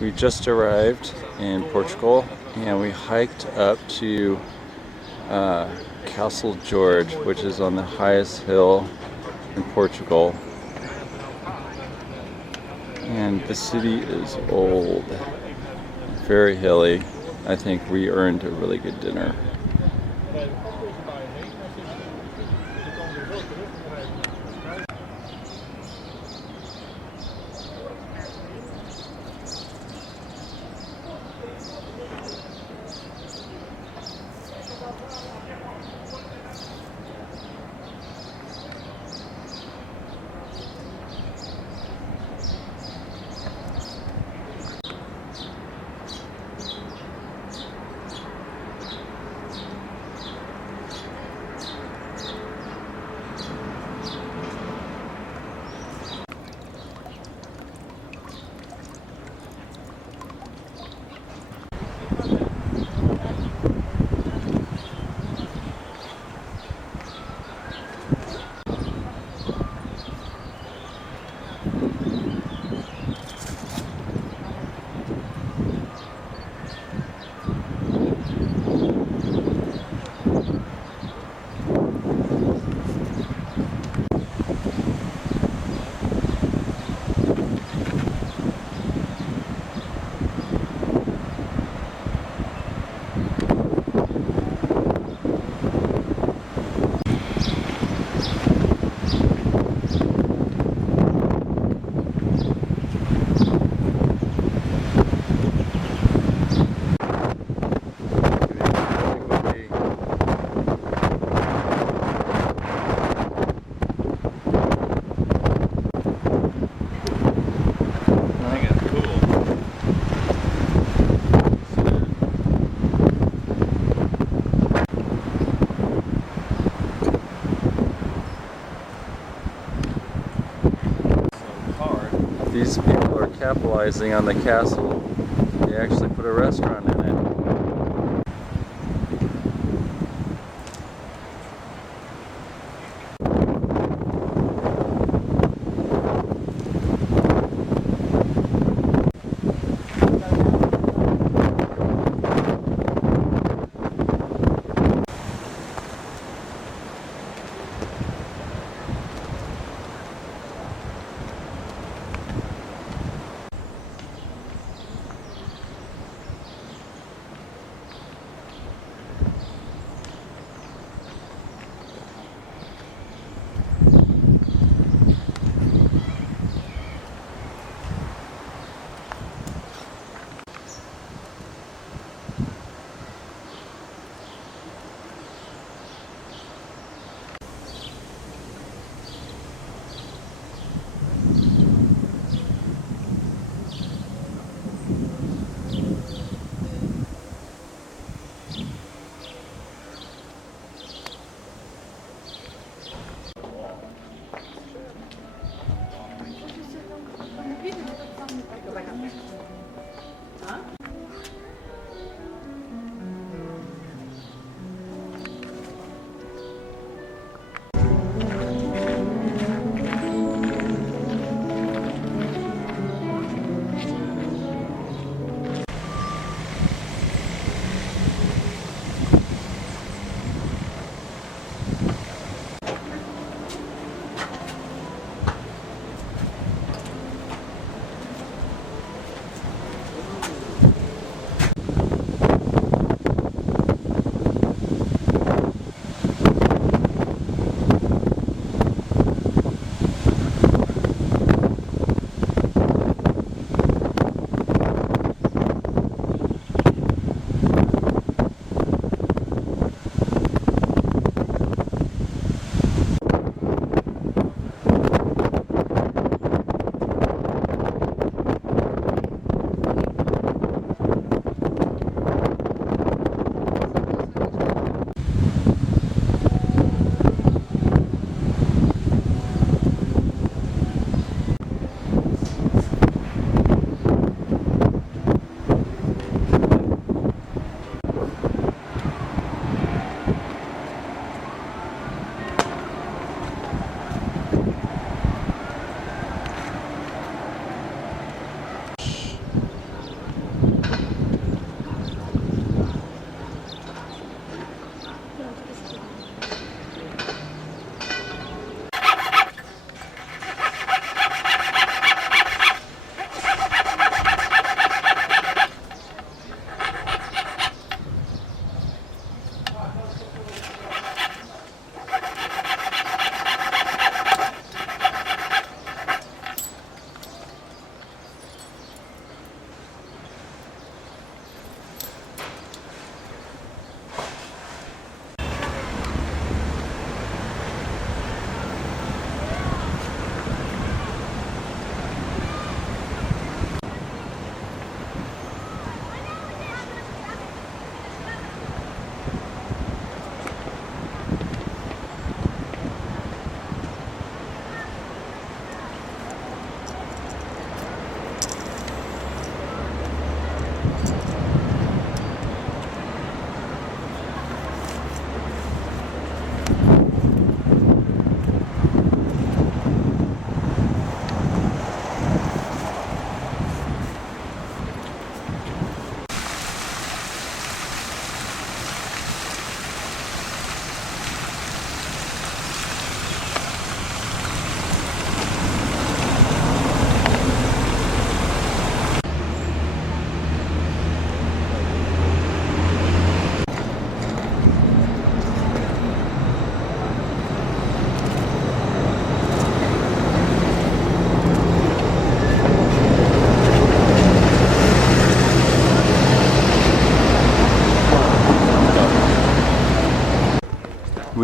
We just arrived in Portugal and we hiked up to Castle George, which is on the highest hill in Portugal. And the city is old, very hilly. I think we earned a really good dinner. These people are capitalizing on the castle. They actually put a restaurant in it.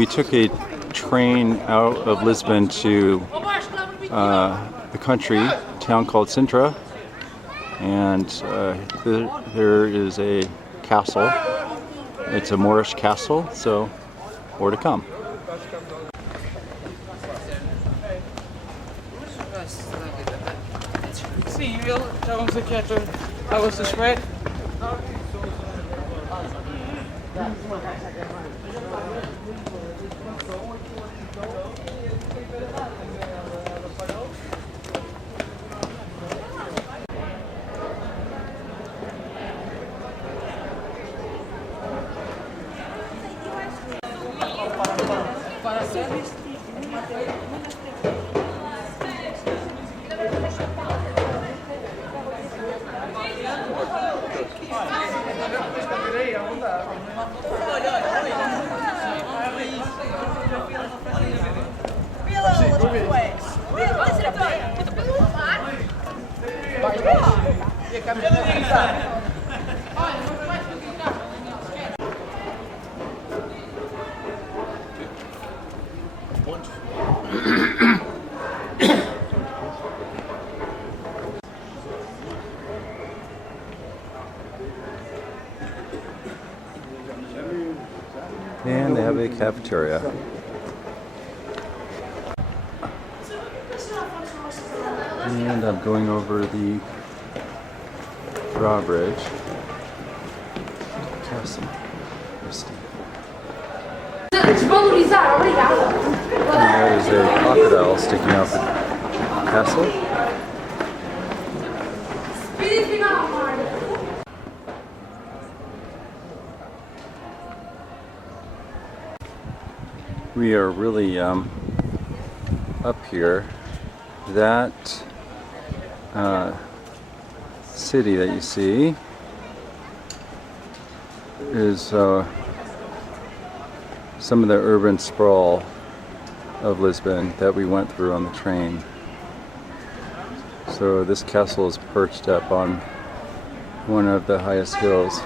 we took a train out of Lisbon to the country, a town called Sintra, and there is a castle. It's a Moorish castle, so more to come. Sim, estávamos aqui à vossa espera. And they have a cafeteria. And I'm going over the drawbridge. Castle. There is a crocodile sticking out the castle. We are really up here. That city that you see is some of the urban sprawl of Lisbon that we went through on the train. So this castle is perched up on one of the highest hills.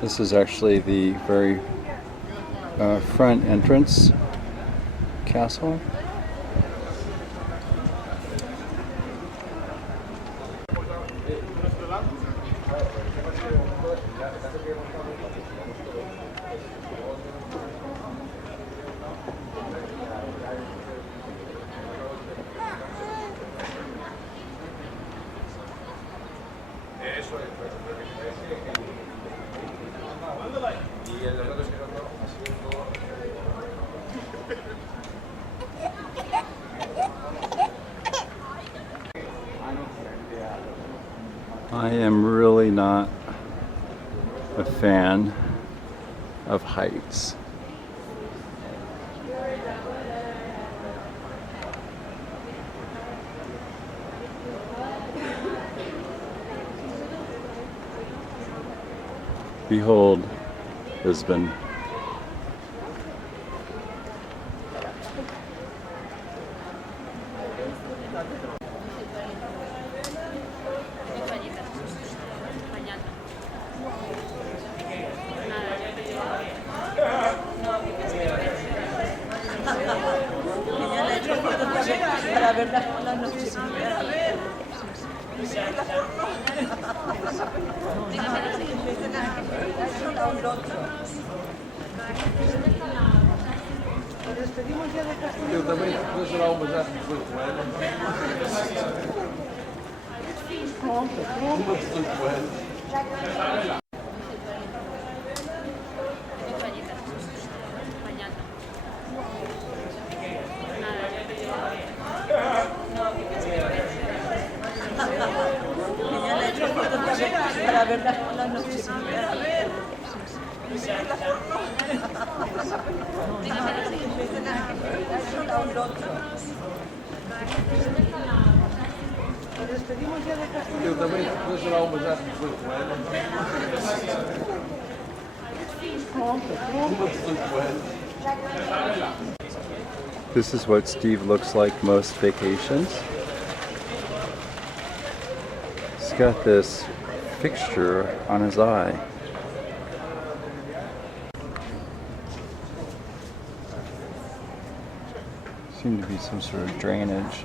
This is actually the very front entrance castle. I am really not a fan of heights. Behold, Lisbon. Eu também vou gerar uma já de 18 anos. Uma de 18 anos. La verdad, no sé. Nos despedimos ya de Castilla. Eu também, depois era uma já de 18 anos. Uma de 18 anos. This is what Steve looks like most vacations. He's got this fixture on his eye. Seemed to be some sort of drainage.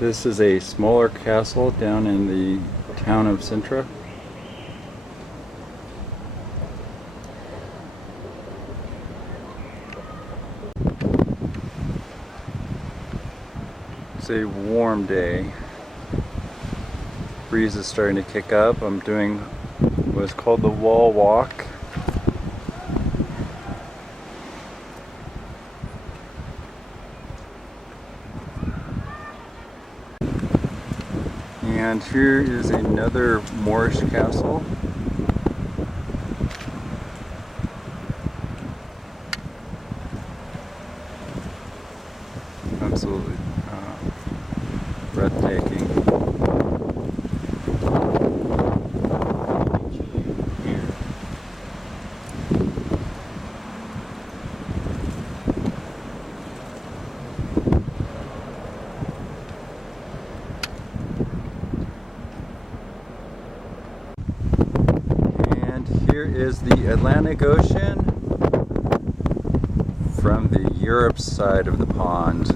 This is a smaller castle down in the town of Sintra. It's a warm day. Breeze is starting to kick up. I'm doing what's called the wall walk. And here is another Moorish castle. Absolutely breathtaking. Here is the Atlantic Ocean from the Europe side of the pond.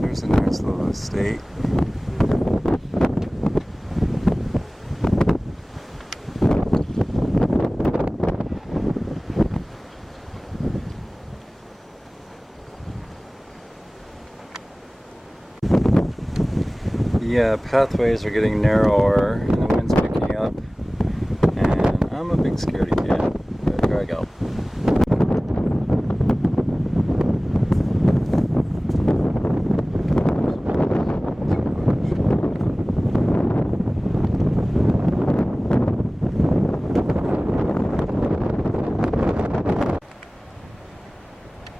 There's a nice little estate. The pathways are getting narrower and the wind's picking up, and I'm a big scaredy cat, but here I go.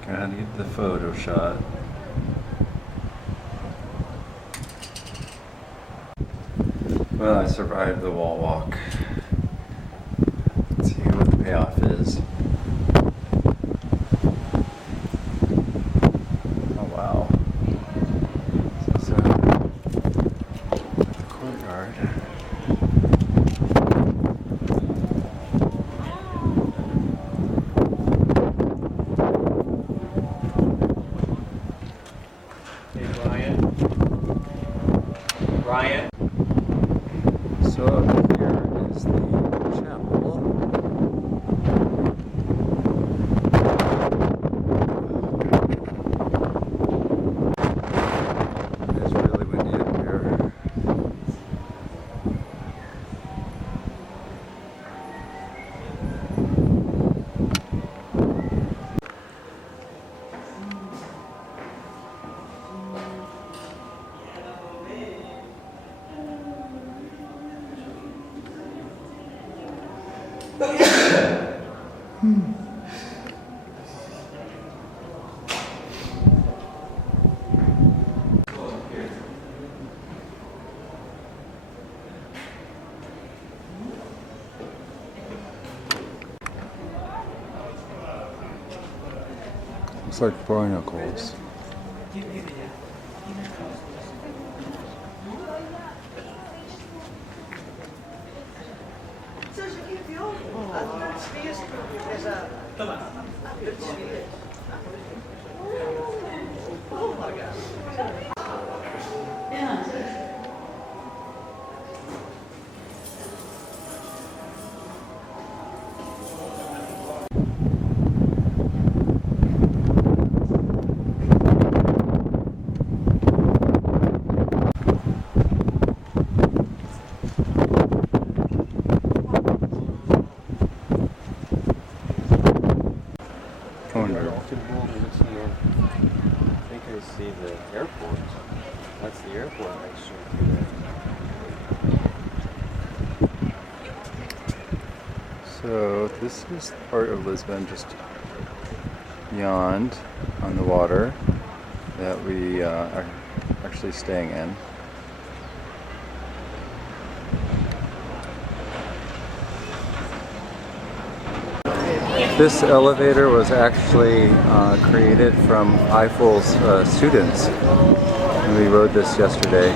Gotta get the photo shot. Well, I survived the wall walk. Let's see what the payoff is. Oh wow. This is the courtyard. Hey, Ryan. So up here is the chapel. It's really windy up here. Looks like barnacles. I think I see the airport. That's the airport next to it. So this is part of Lisbon just beyond on the water that we are actually staying in. This elevator was actually created from Eiffel's students, and we rode this yesterday.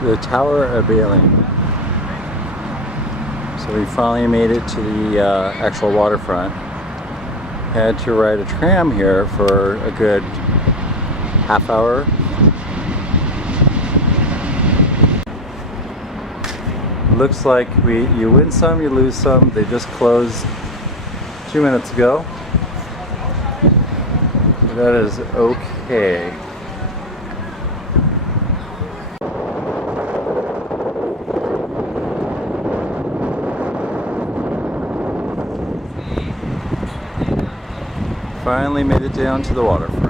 The Tower of Bailing. So we finally made it to the actual waterfront. Had to ride a tram here for a good half hour. Looks like you win some, you lose some. They just closed 2 minutes ago. That is okay. Finally made it down to the waterfront.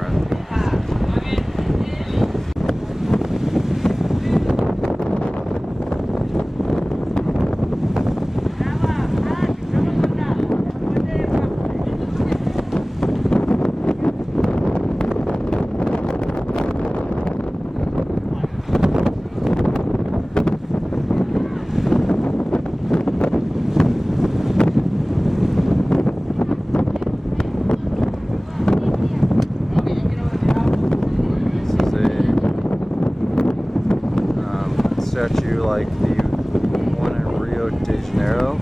Statue like the one in Rio de Janeiro.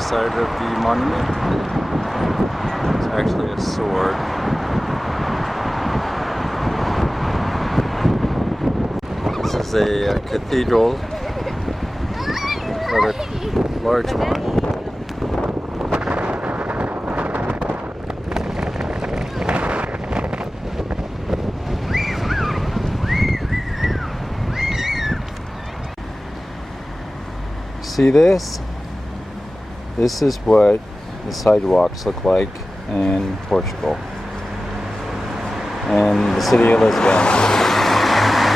Side of the monument. It's actually a sword. This is a cathedral, rather large one. See this? This is what the sidewalks look like in Portugal. And the city of Lisbon.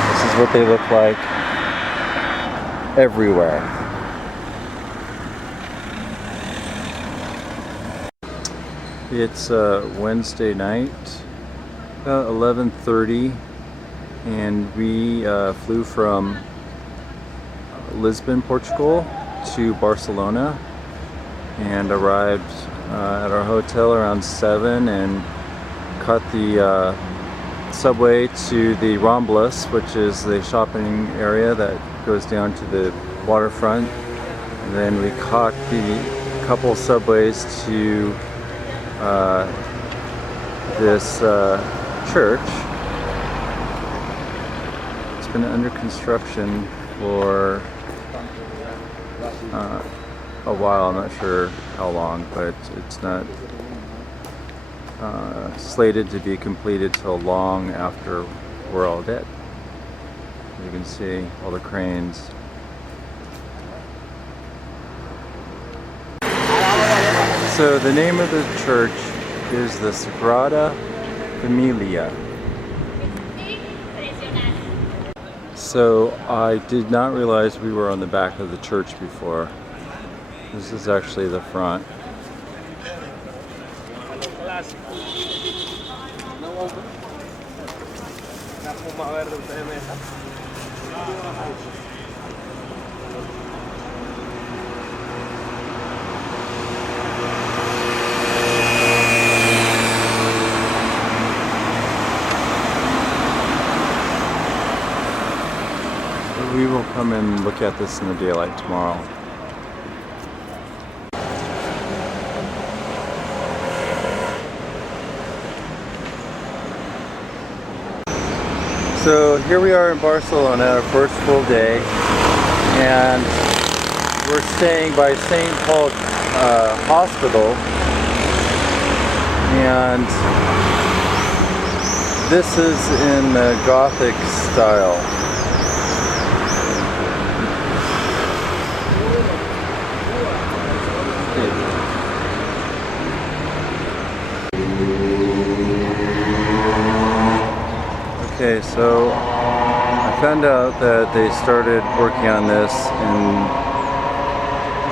This is what they look like everywhere. It's Wednesday night, about 11:30, and we flew from Lisbon, Portugal to Barcelona and arrived at our hotel around 7 and caught the subway to the Ramblas, which is the shopping area that goes down to the waterfront. And then we caught the couple subways to this church. It's been under construction for a while. I'm not sure how long, but it's not slated to be completed till long after we're all dead. You can see all the cranes. So the name of the church is the Sagrada Familia. So I did not realize we were on the back of the church before. This is actually the front. We will come and look at this in the daylight tomorrow. So here we are in Barcelona, our first full day, and we're staying by St. Paul Hospital, and this is in the Gothic style. Okay, so I found out that they started working on this in,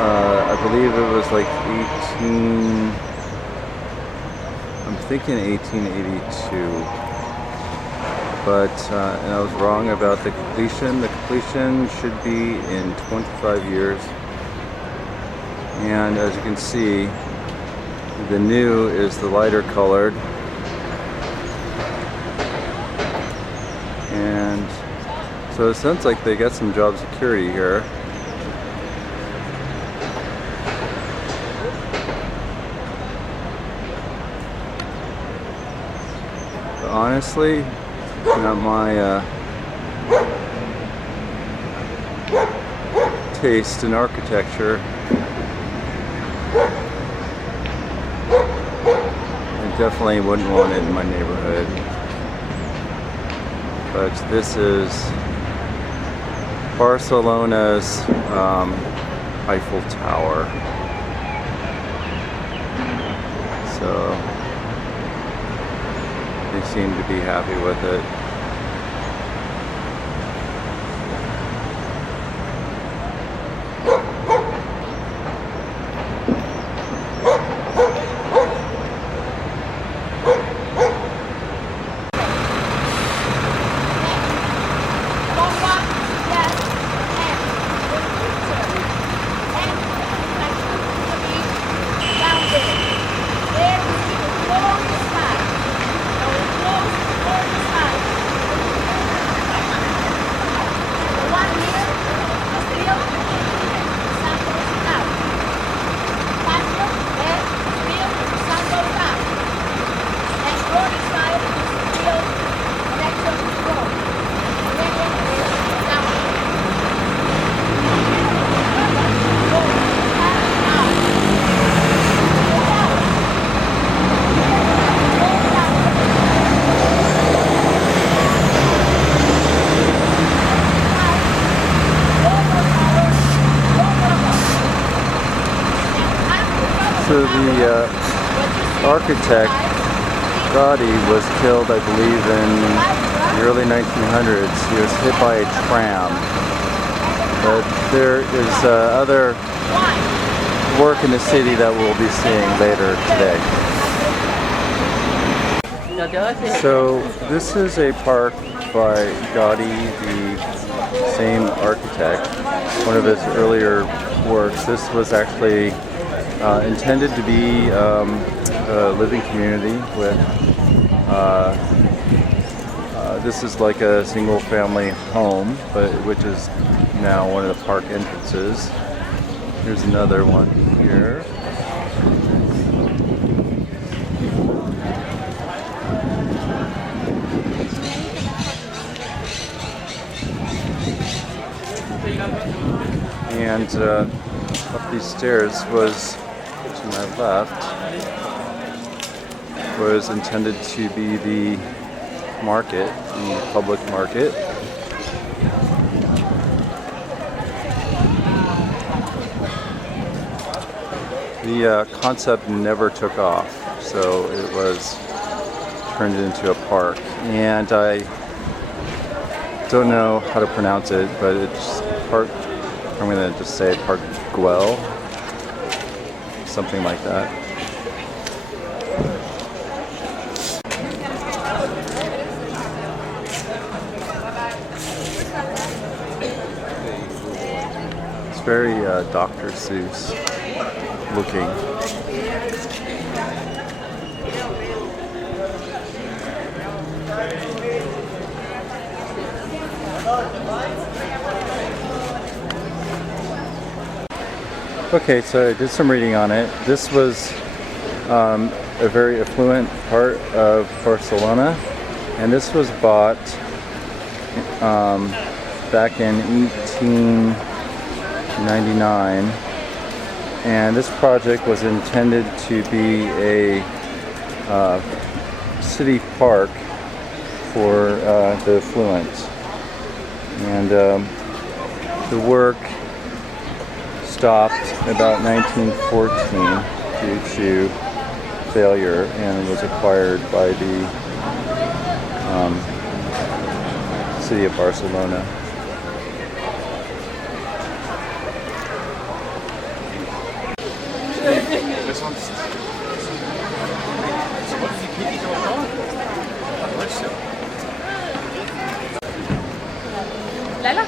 I believe it was like I'm thinking 1882, but, and I was wrong about the completion. The completion should be in 25 years, and as you can see, the new is the lighter colored. And so it sounds like they got some job security here. But honestly, not my taste in architecture. I definitely wouldn't want it in my neighborhood. But this is Barcelona's Eiffel Tower. So they seem to be happy with it. So the architect Gaudi was killed, I believe, in the early 1900s. He was hit by a tram. But there is other work in the city that we'll be seeing later today. So this is a park by Gaudi, the same architect. One of his earlier works. This was actually intended to be a living community with this is like a single family home, but which is now one of the park entrances. Here's another one here. And up these stairs was, to my left, was intended to be the market, the public market. The concept never took off, so it was turned into a park. And I don't know how to pronounce it, but it's Park, I'm going to just say Park Güell, something like that. It's very Dr. Seuss looking. Okay, so I did some reading on it. This was a very affluent part of Barcelona, and this was bought back in 1899. And this project was intended to be a city park for the affluent. And the work stopped about 1914 due to failure and was acquired by the city of Barcelona. Lala?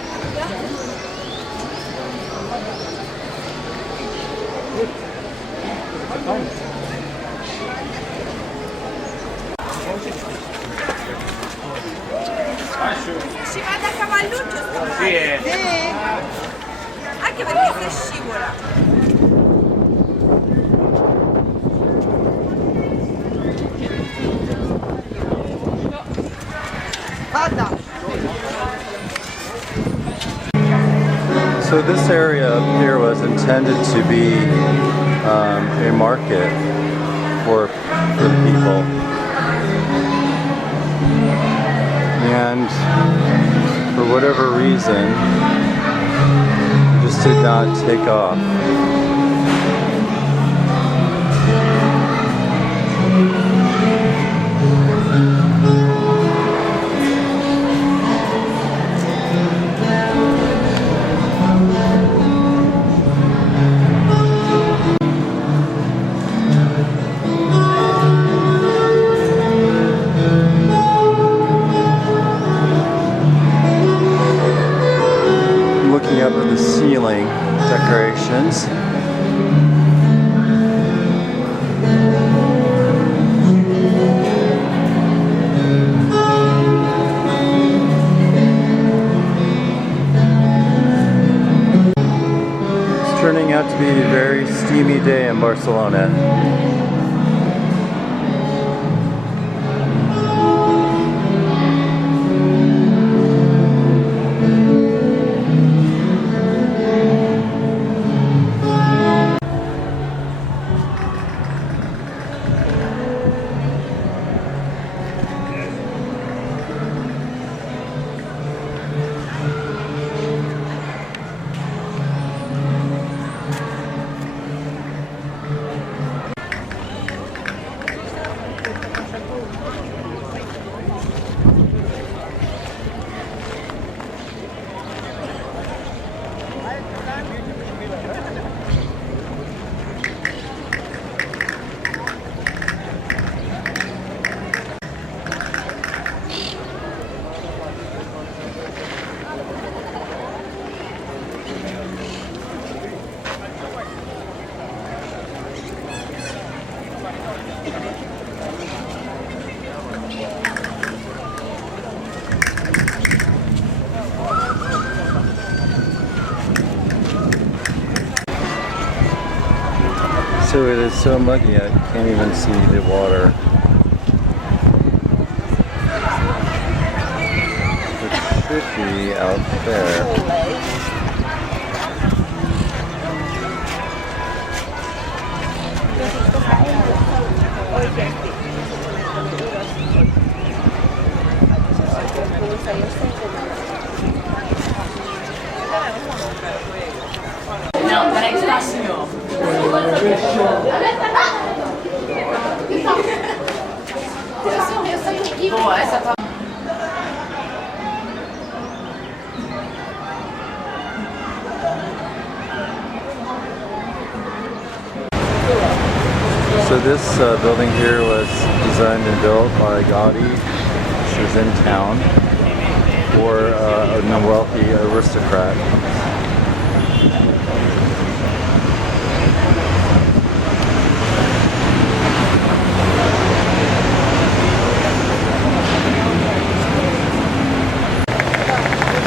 Si va da cavalluccio? Sì, Anche perché se scivola. Vada. So this area up here was intended to be a market for the people. And for whatever reason, it just did not take off. Looking up at the ceiling decorations. It's turning out to be a very steamy day in Barcelona. So it is so muggy I can't even see the water. It should be out there. So this building here was designed and built by Gaudi. This is in town for a wealthy aristocrat.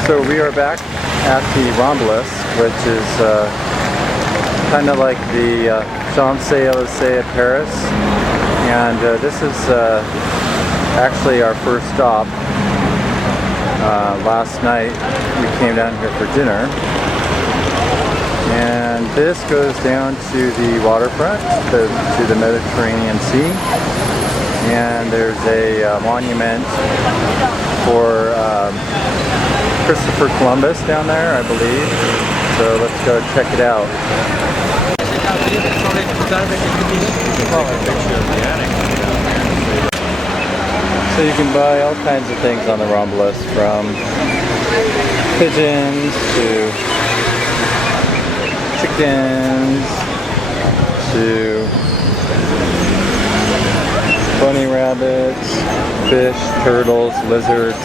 So we are back at the Ramblas, which is kind of like the Champs-Élysées of Paris, and this is actually our first stop. Last night we came down here for dinner, and this goes down to the waterfront, to the Mediterranean Sea, and there's a monument for Christopher Columbus down there, I believe, so let's go check it out. So you can buy all kinds of things on the Ramblas, from pigeons to chickens to bunny rabbits, fish, turtles, lizards,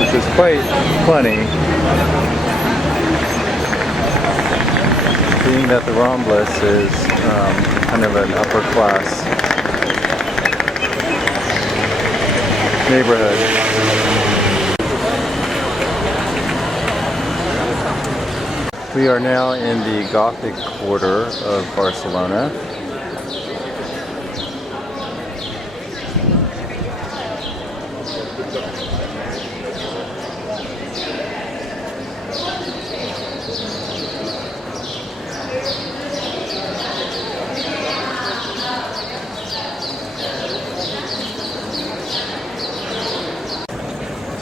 which is quite plenty. Being that the Ramblas is kind of an upper class neighborhood. We are now in the Gothic quarter of Barcelona.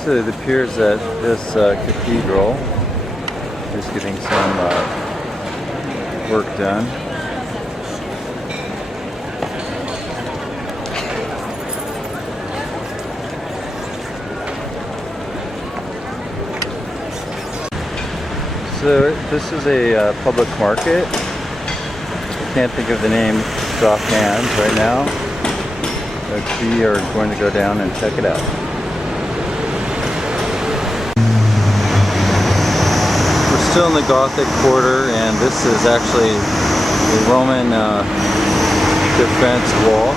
So it appears that this cathedral is getting some work done. So this is a public market. I can't think of the name offhand right now, but we are going to go down and check it out. Still in the Gothic quarter, and this is actually the Roman defense wall.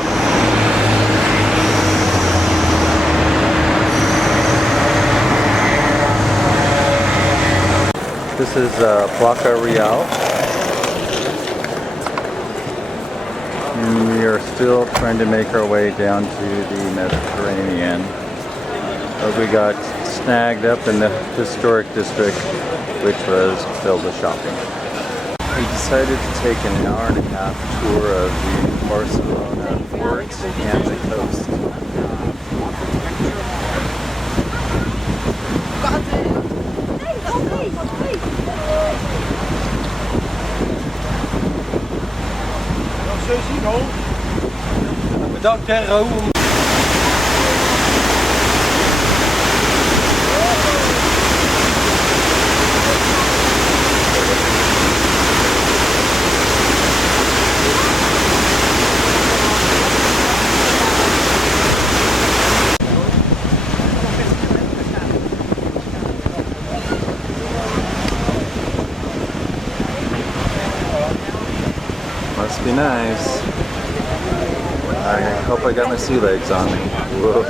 This is Placa Real, and we are still trying to make our way down to the Mediterranean. We got snagged up in the historic district, which was filled with shopping. We decided to take an hour and a half tour of the Barcelona port and the coast. Bedankt hè, Ro. Must be nice. I hope I got my sea legs on me. Whoa.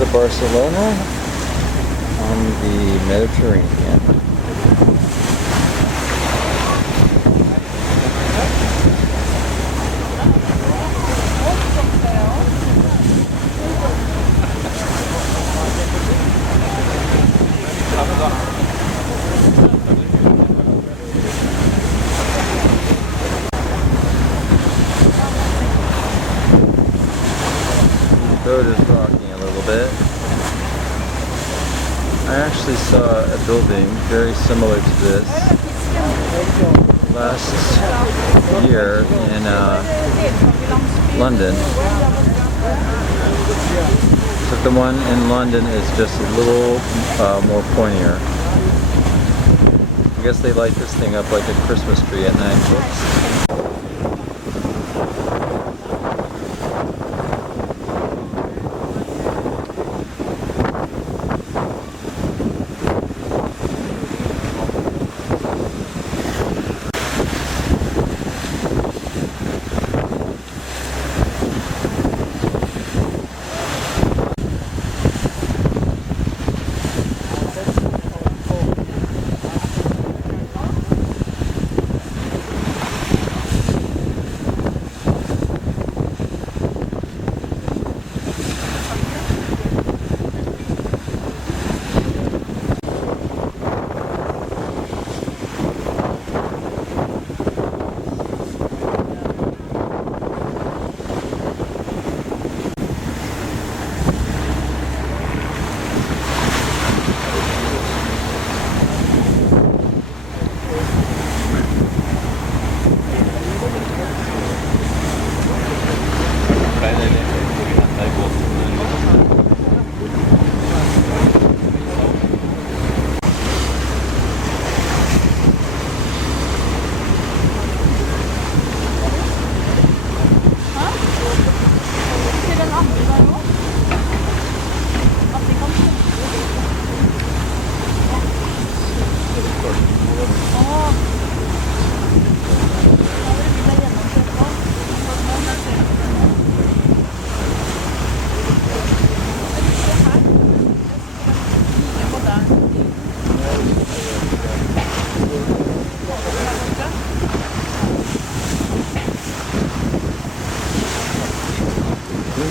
is a Barcelona on the Mediterranean. The boat is rocking a little bit. I actually saw a building very similar to this last year in London. But the one in London is just a little more pointier. I guess they light this thing up like a Christmas tree at night.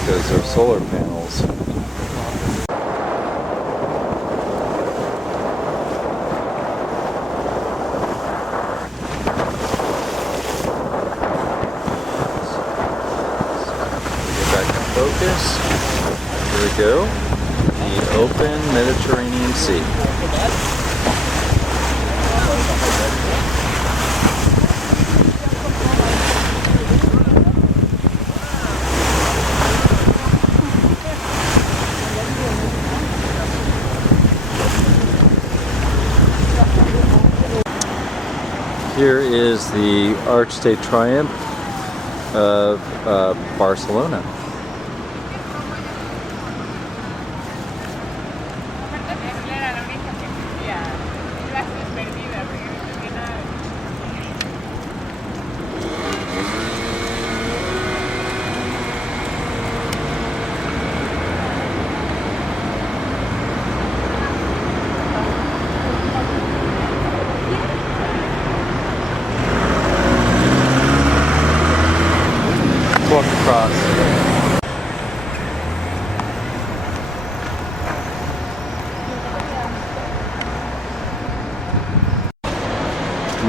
Those are solar panels. Get back in focus. Here we go. The open Mediterranean Sea. Here is the Arch de Triomphe of Barcelona. Walk across.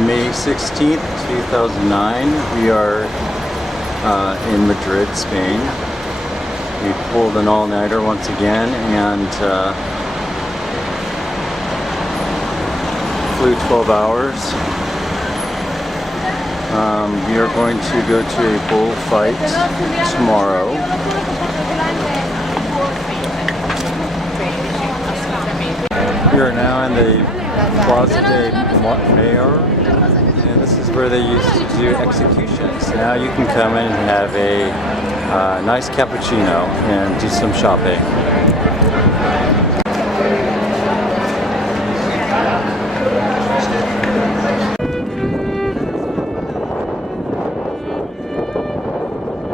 May 16th, 2009, we are in Madrid, Spain. We pulled an all-nighter once again and flew 12 hours. We are going to go to a bullfight tomorrow. We are now in the Plaza de Mayor, and this is where they used to do executions. Now you can come in and have a nice cappuccino and do some shopping.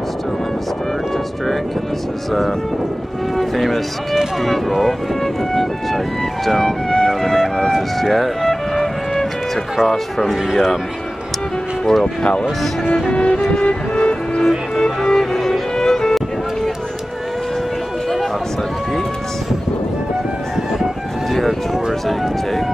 Still in the Historic District. This is a famous cathedral, which I don't know the name of just yet. It's across from the Royal Palace. Outside the gates. We do have tours that you can take.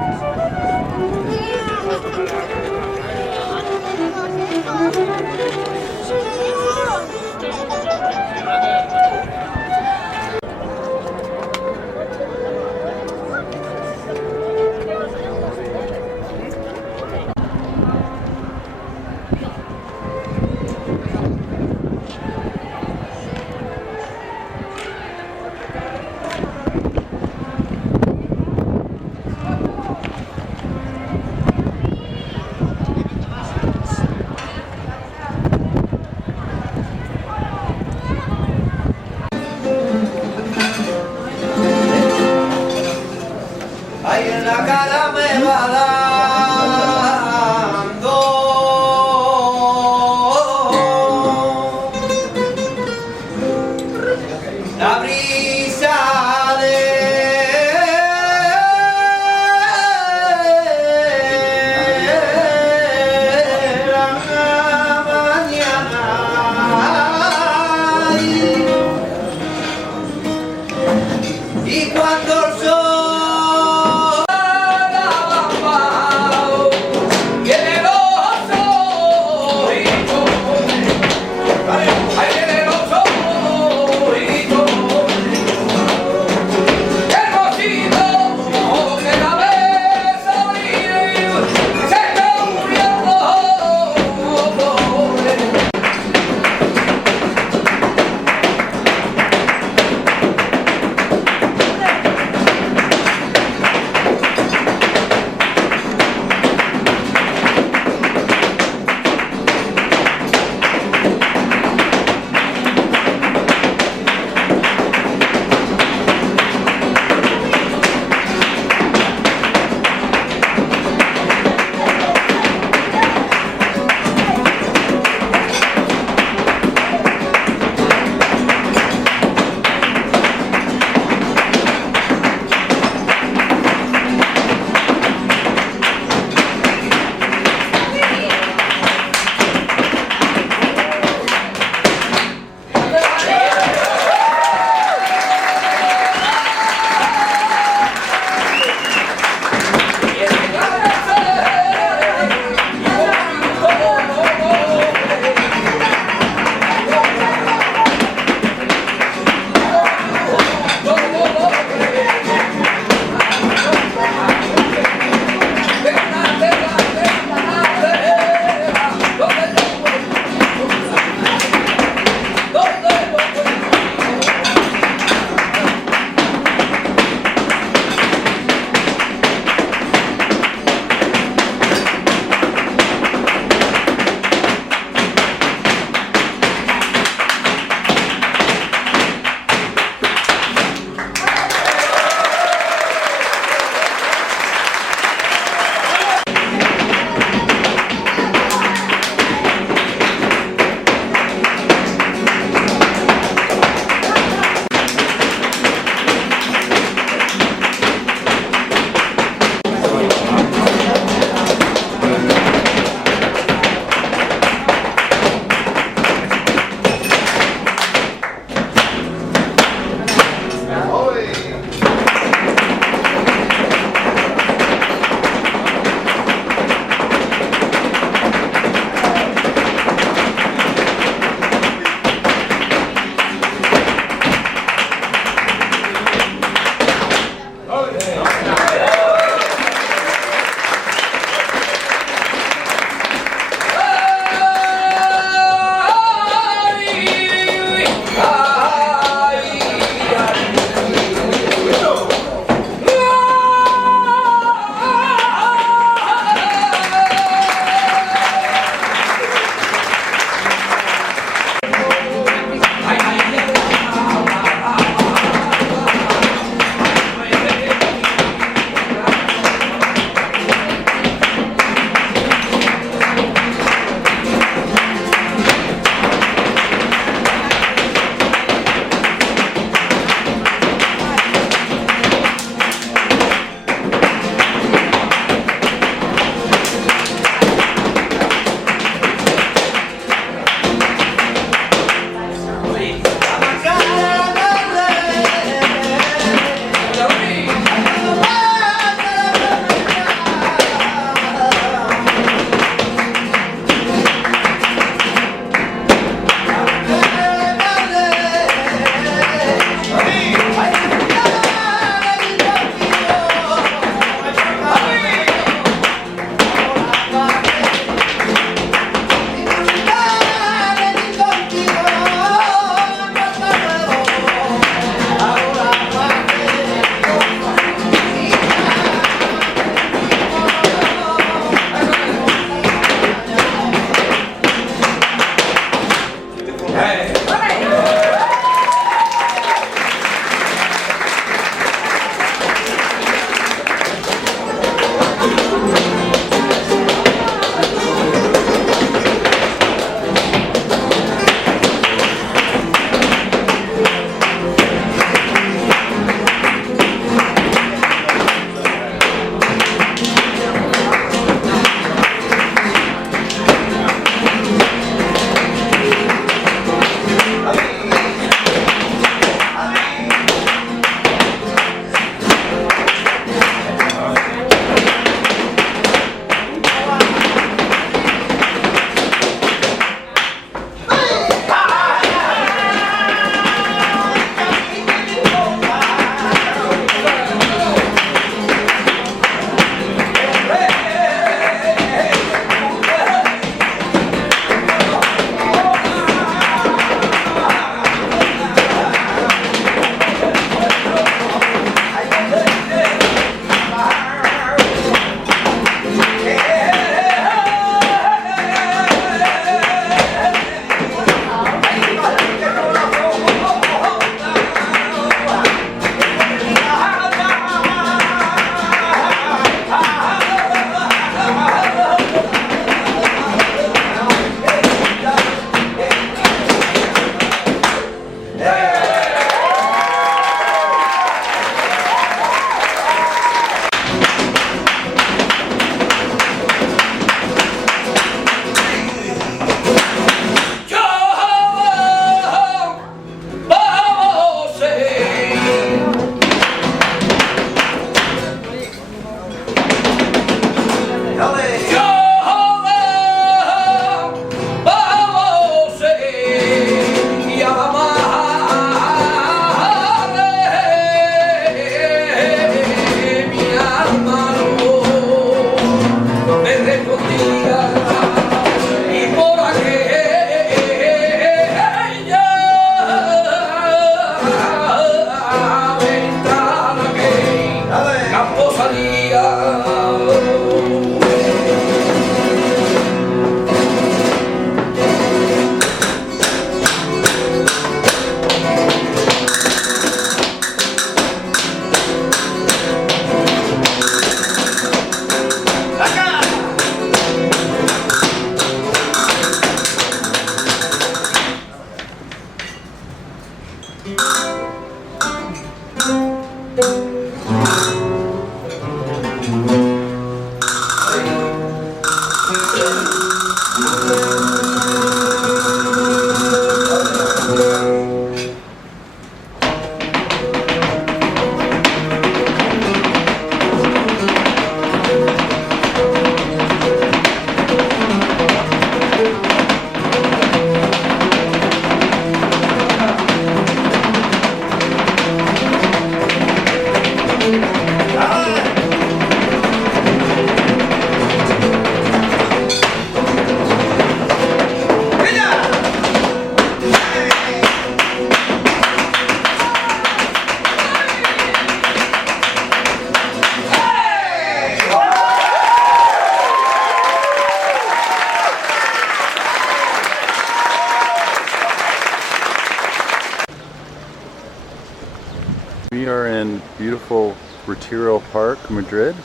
We are in beautiful Retiro Park, Madrid.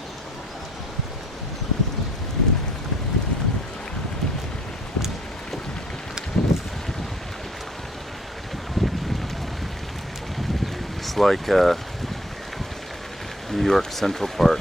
It's like New York Central Park.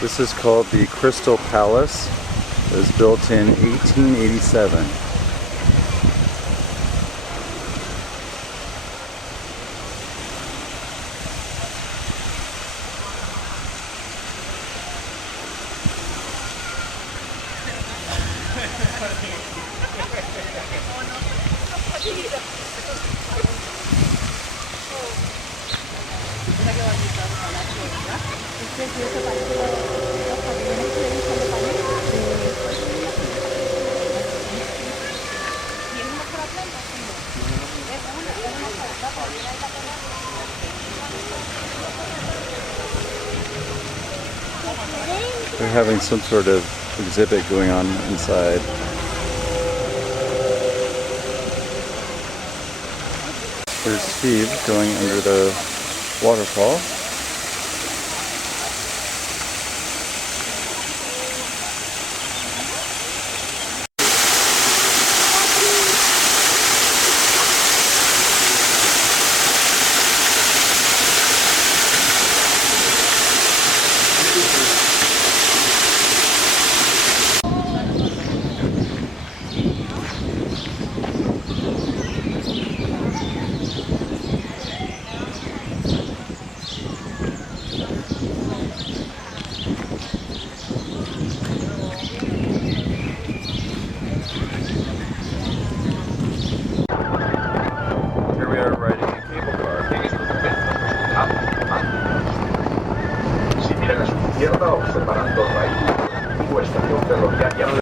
This is called the Crystal Palace. It was built in 1887. They're having some sort of exhibit going on inside. There's Steve going under the waterfall.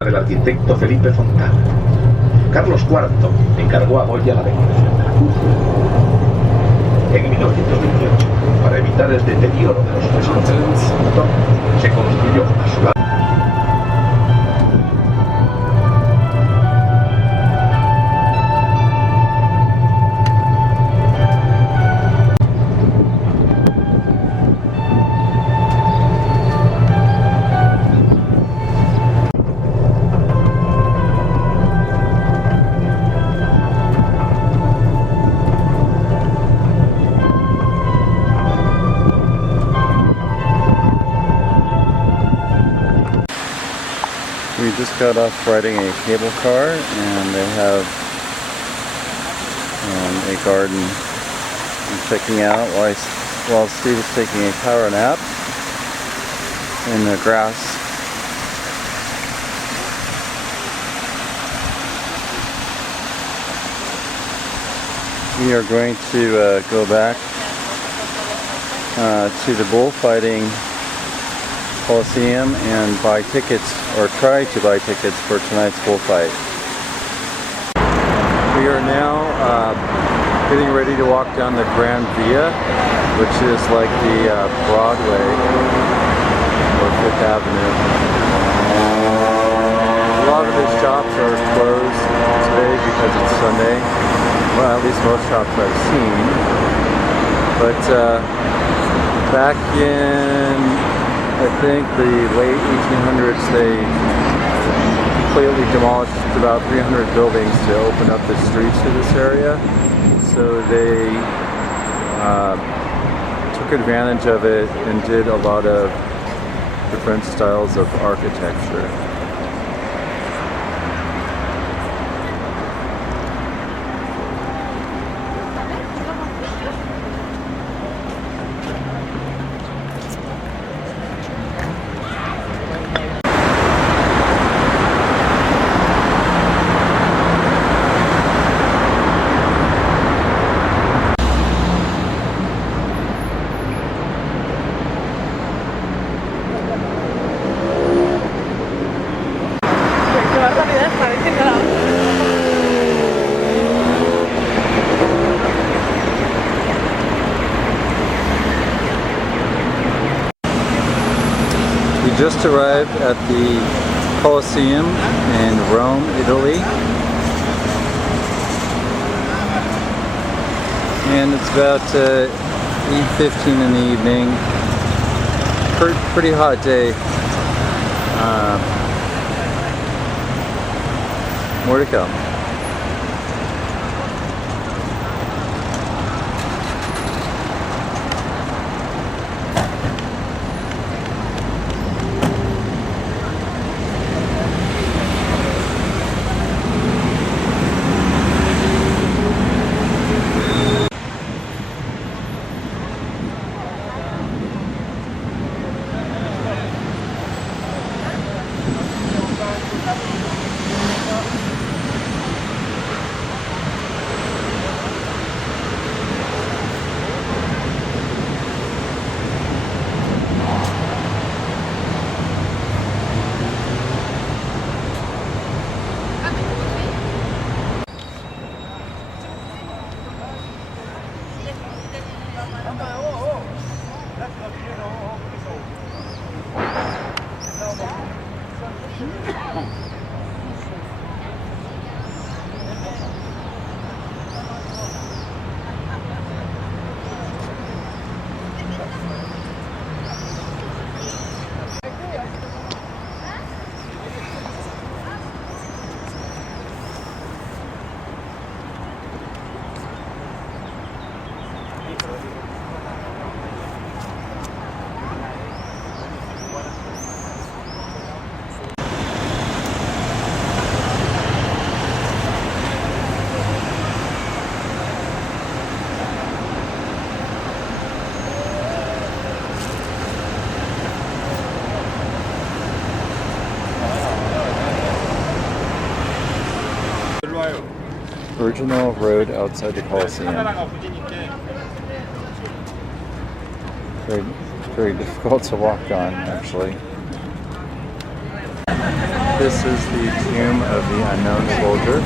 Del arquitecto Felipe Fontana. Carlos IV encargó a Goya la decoración de la cúpula. En 1928, para evitar el deterioro de los frescos del conjunto, se construyó a su lado. We just got off riding a cable car and they have a garden I'm checking out while Steve is taking a power nap in the grass. We are going to go back to the bullfighting Coliseum and buy tickets, or try to buy tickets for tonight's bullfight. We are now getting ready to walk down the Gran Via, which is like the Broadway or Fifth Avenue. A lot of the shops are closed today because it's Sunday. Well, at least most shops I've seen. But back in I think the late 1800s, they completely demolished about 300 buildings to open up the streets to this area. So they took advantage of it and did a lot of different styles of architecture. Just arrived at the Colosseum in Rome, Italy. And it's about 8:15 in the evening. Pretty hot day. More to come. Virginal Road outside the Colosseum. Very difficult to walk on, actually. This is the tomb of the unknown soldier.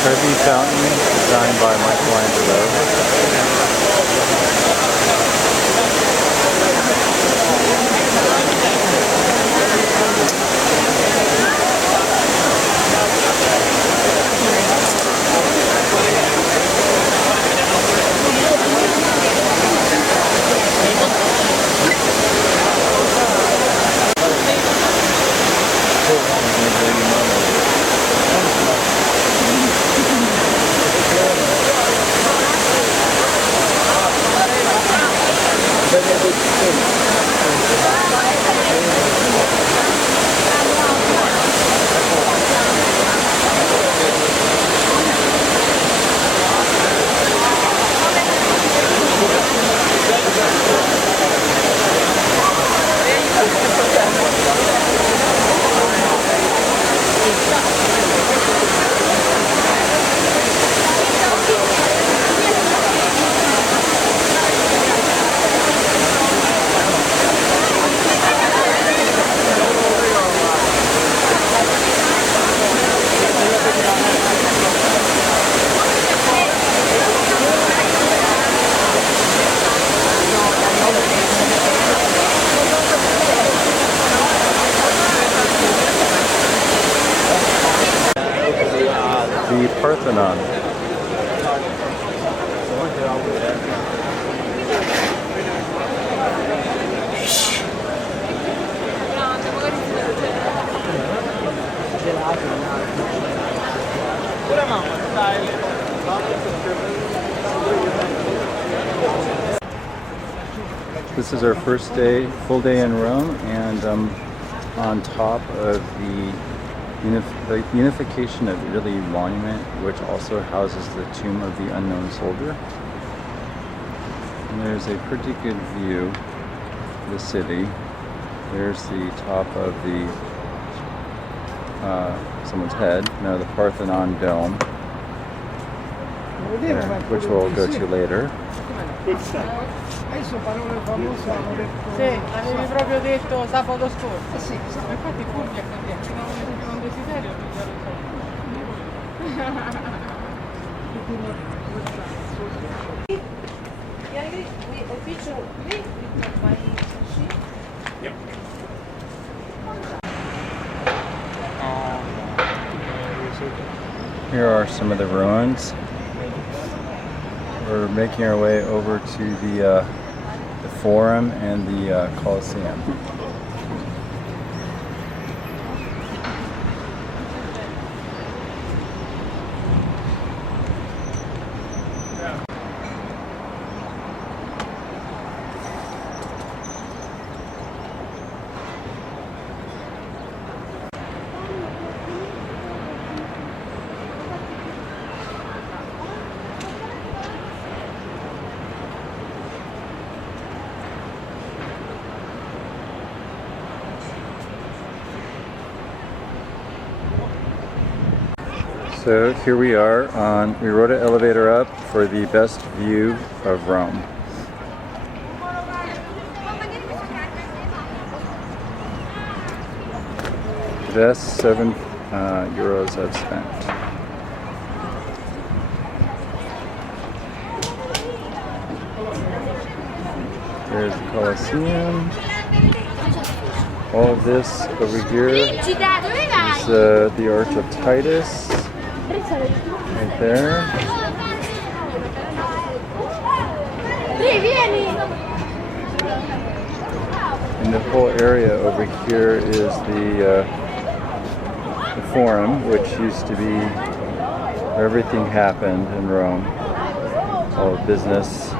Trevi Fountain, designed by Michelangelo. The Parthenon. This is our first day, full day in Rome, and on top of the The Unification of Italy Monument, which also houses the Tomb of the Unknown Soldier. And there's a pretty good view of the city. There's the top of the someone's head, no, the Parthenon Dome, which we'll go to later. Sì, l'avevi proprio detto sabato scorso. Sì, infatti Fulvio ha detto che non desiderio di Here are some of the ruins. We're making our way over to the Forum and the Colosseum. So here we are we rode an elevator up for the best view of Rome. The best €7 I've spent. There's the Colosseum. All of this over here is the Arch of Titus. Right there. And the whole area over here is the Forum, which used to be where everything happened in Rome. All the business.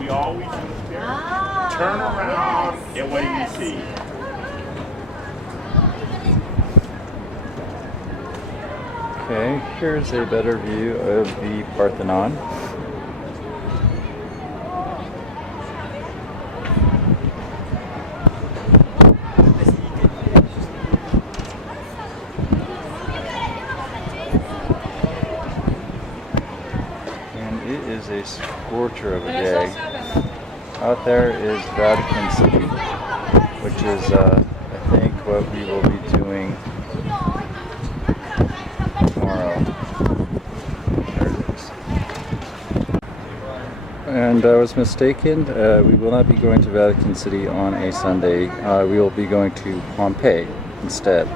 We always use there. Turn around and what do you see? Okay, here's a better view of the Parthenon. And it is a scorcher of a day. Out there is Vatican City, which is, I think, what we will be doing tomorrow. There it is. And I was mistaken. We will not be going to Vatican City on a Sunday. We will be going to Pompeii instead.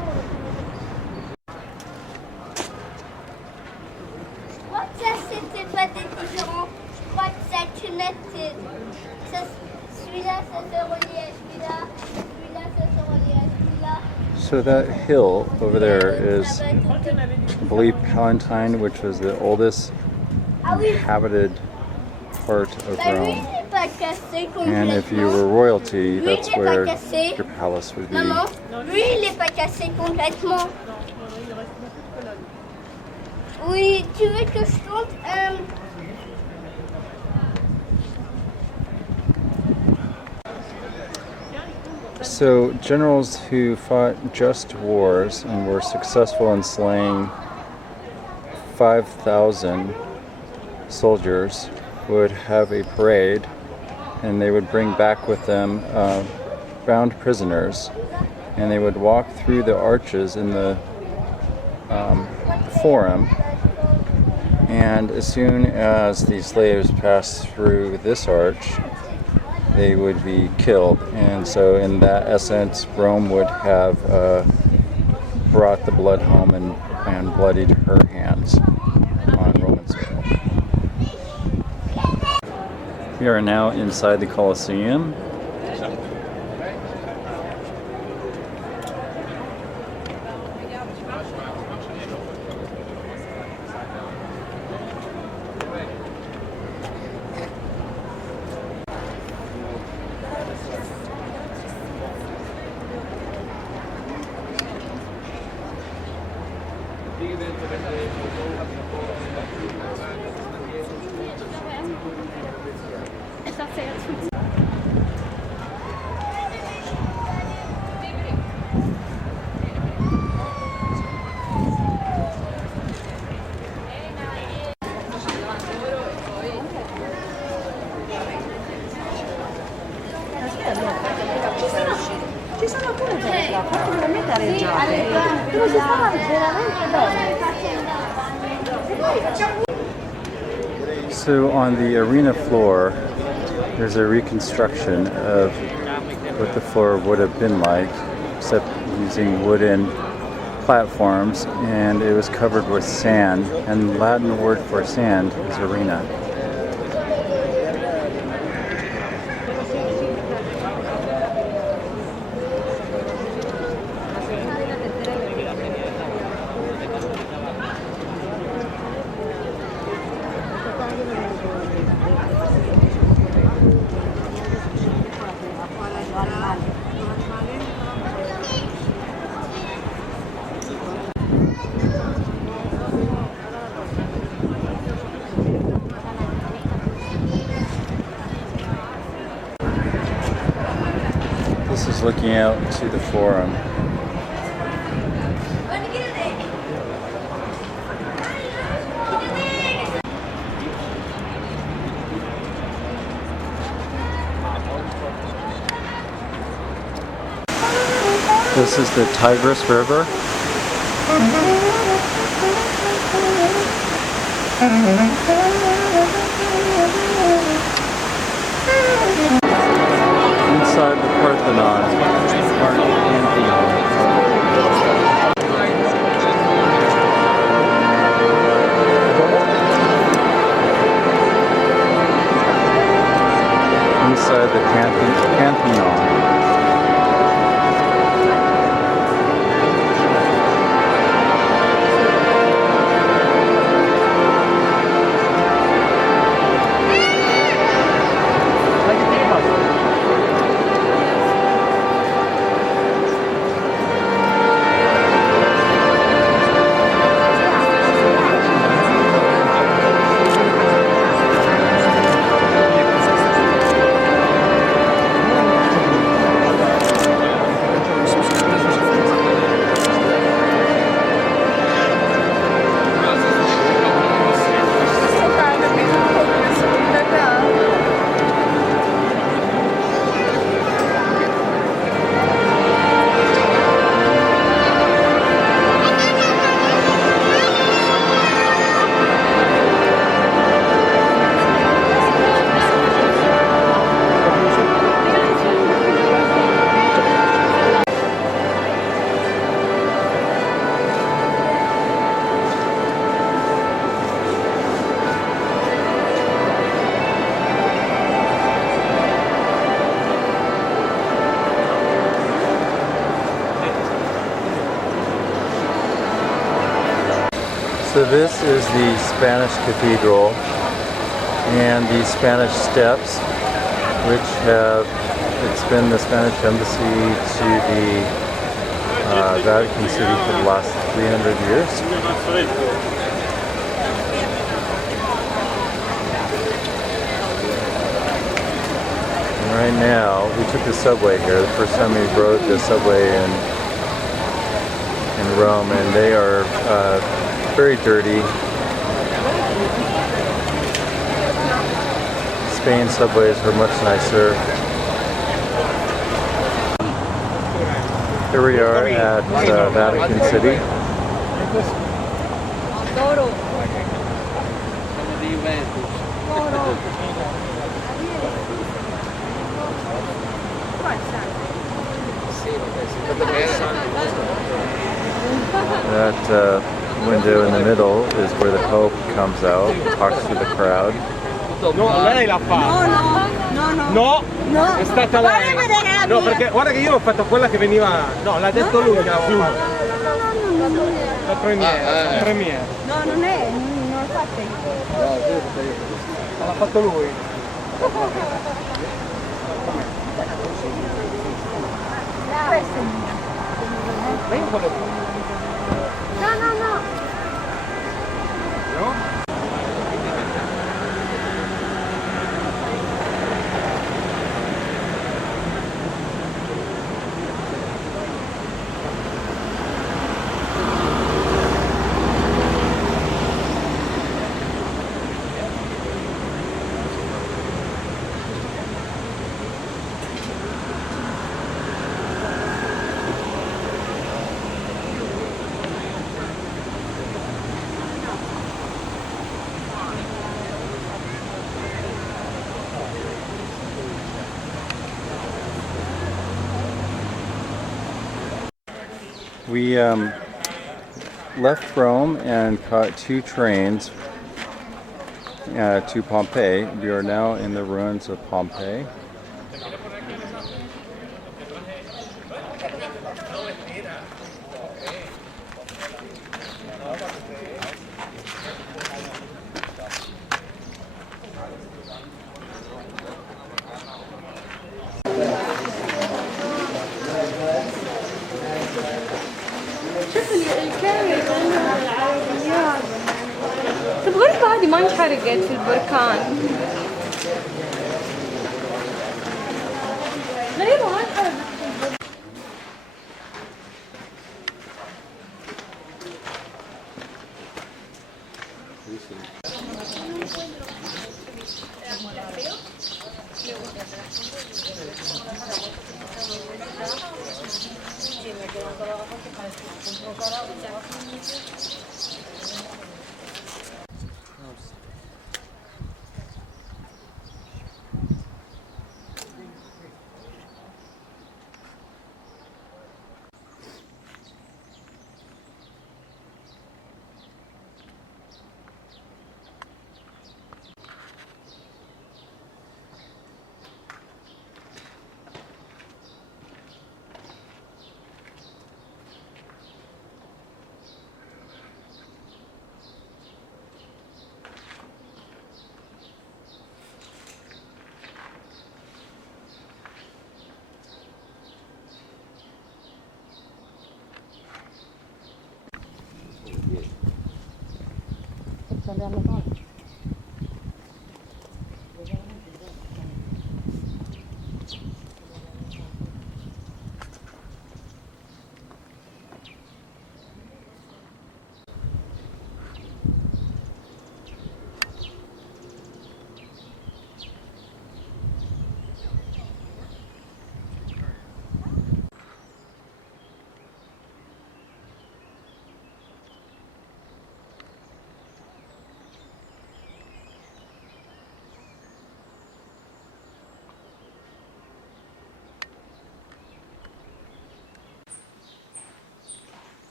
C'était pas des différents. Je crois que ça connected. Celui-là, ça se relie à celui-là. Celui-là, ça se relie à celui-là. So that hill over there is, I believe, Palatine, which was the oldest inhabited part of Rome. And if you were royalty, that's where your palace would be. Maman, lui, il n'est pas cassé complètement. Oui, tu veux que je compte So generals who fought just wars and were successful in slaying 5,000 soldiers would have a parade, and they would bring back with them bound prisoners, and they would walk through the arches in the Forum, and as soon as the slaves passed through this arch, they would be killed. And so in that essence, Rome would have brought the blood home and bloodied her hands on Roman soil. We are now inside the Colosseum. Ci sono pure delle fatti veramente areggiate. Dove si stava veramente bene. So on the arena floor, there's a reconstruction of what the floor would have been like, except using wooden platforms, and it was covered with sand, and the Latin word for sand is arena. This is looking out to the Forum. This is the Tigris River. Inside the Parthenon, inside the Pantheon. So this is the Spanish Cathedral and the Spanish Steps, which it's been the Spanish embassy to the Vatican City for the last 300 years. And right now, we took the subway here, the first time we rode the subway in Rome, and they are very dirty. Spain subways are much nicer. Here we are at Vatican City. That window in the middle is where the Pope comes out and talks to the crowd. fatto? No, lei l'ha fatto. No, No. è stata Guarda lei. vedere la No, mia. perché guarda che io ho fatto quella che veniva. No, l'ha detto lui che l'ha fatto. La premiere. No, non l'ho fatta io. L'ha fatto lui. Questa è mia. Ma io quello. No. No? We left Rome and caught 2 trains to Pompeii. We are now in the ruins of Pompeii. شوف الكاميرا عندهم العربيات. طب غريبة هذه ما انحرقت في البركان. غريبة ما انحرقت.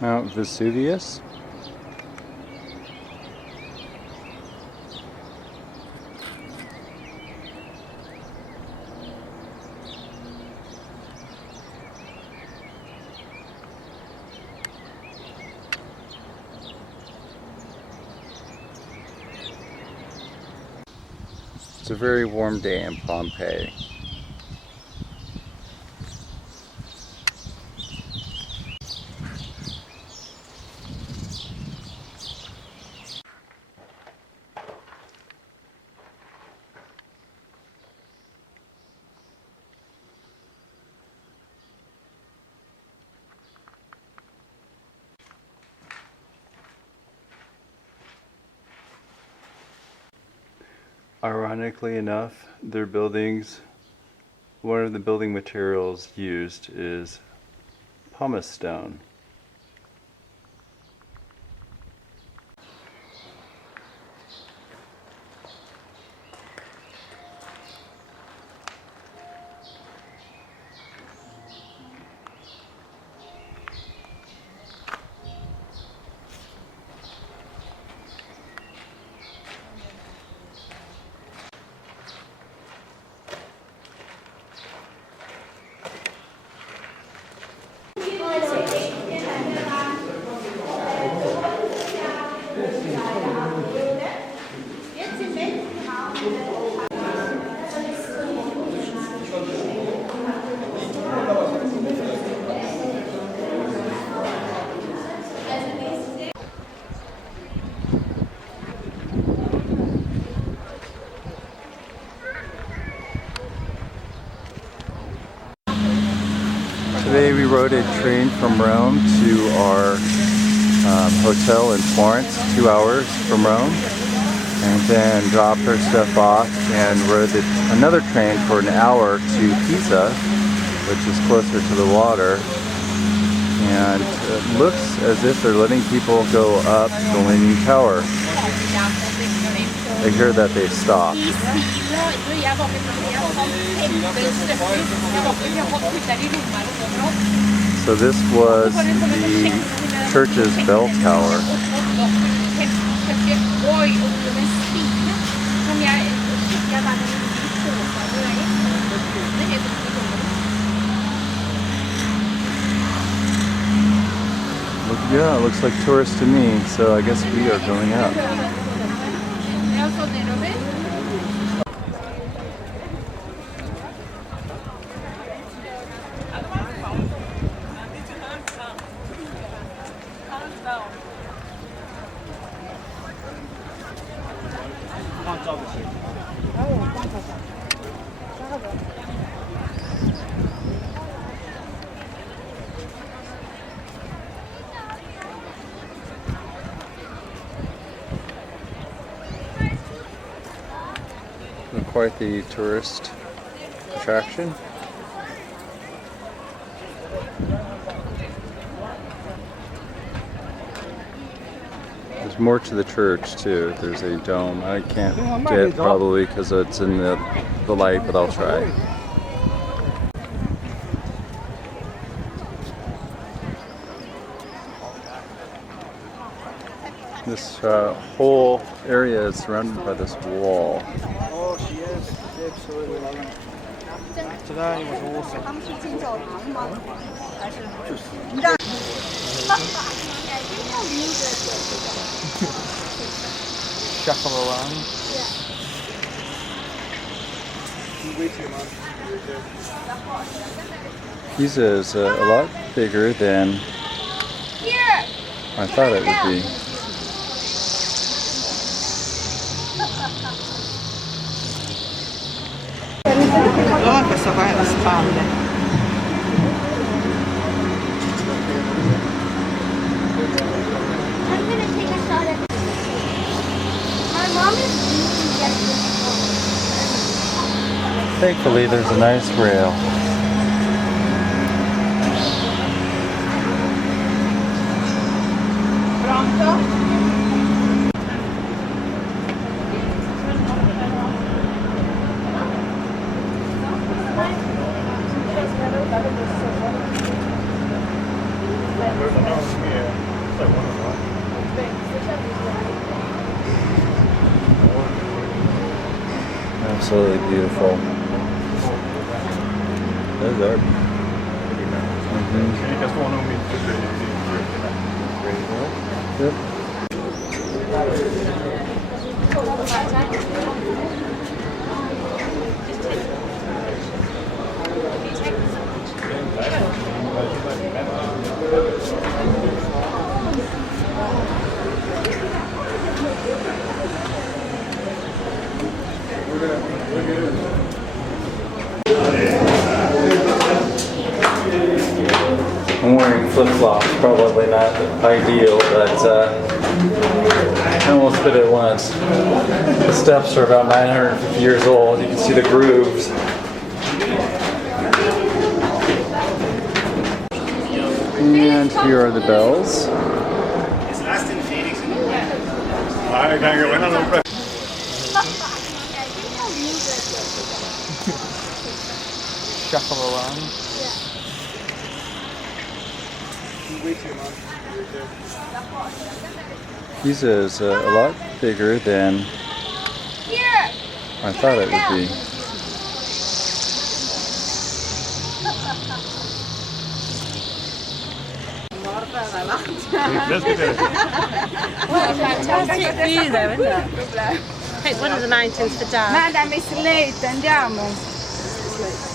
Mount Vesuvius. It's a very warm day in Pompeii. Ironically enough, their buildings one of the building materials used is pumice stone. Today we rode a train from Rome to our hotel in Florence, 2 hours from Rome, and then dropped our stuff off and rode another train for an hour to Pisa, which is closer to the water. And it looks as if they're letting people go up the Leaning Tower. I hear that they stopped. So this was the church's bell tower. Yeah, it looks like tourists to me, so I guess we are going up. Quite the tourist attraction. There's more to the church too. There's a dome. I can't get probably because it's in the light, but I'll try. This whole area is surrounded by this wall. Oh, she is. She absolutely loving it. Today was awesome. Shuffle around. Way too much. Pisa is a lot bigger than I thought it would be. Allora questo qua è la spalle. I'm gonna take a shot at this. My mom is really desperate. Thankfully, there's a nice rail. Pronto? Absolutely beautiful. Those are. Yep. I'm wearing flip-flops, probably not ideal, but I almost fit it once. The steps are about 950 years old. You can see the grooves. And here are the bells. Shuffle around. Giza is a lot bigger than I thought it would be. Fantastic view though, isn't it? Pick one of the mountains for Dad. Madam, it's late, andiamo.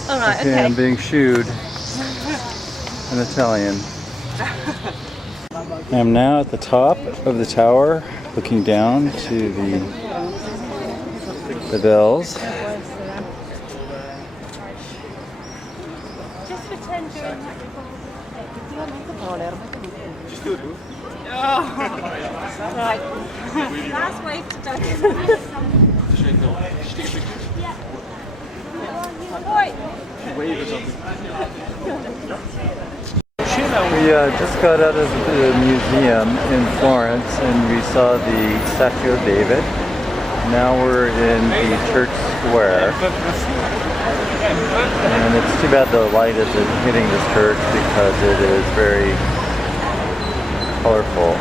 Alright, Okay, okay. I'm being shooed in Italian. I'm now at the top of the tower, looking down to the bells. Just pretend you're in that Right. Last wave to Doug. We just got out of the museum in Florence and we saw the Statue of David. Now we're in the church square. And it's too bad the light isn't hitting this church because it is very colorful.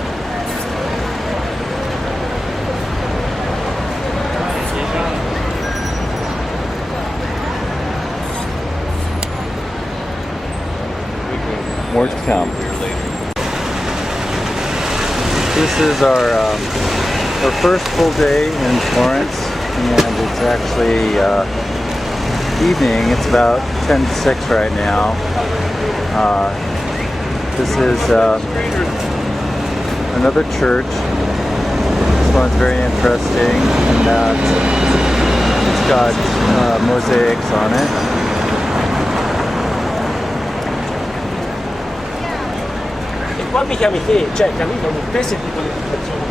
More to come. This is our first full day in Florence, and it's actually evening. It's about 10 to 6 right now. This is another church. This one's very interesting in that it's got mosaics on it. Qua mi chiami te, cioè capito? Te sei tipo le persone.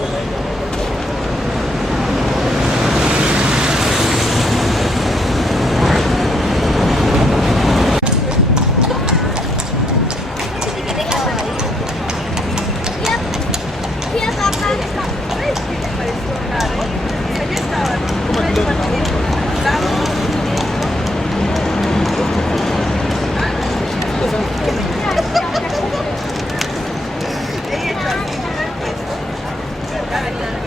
Thank you.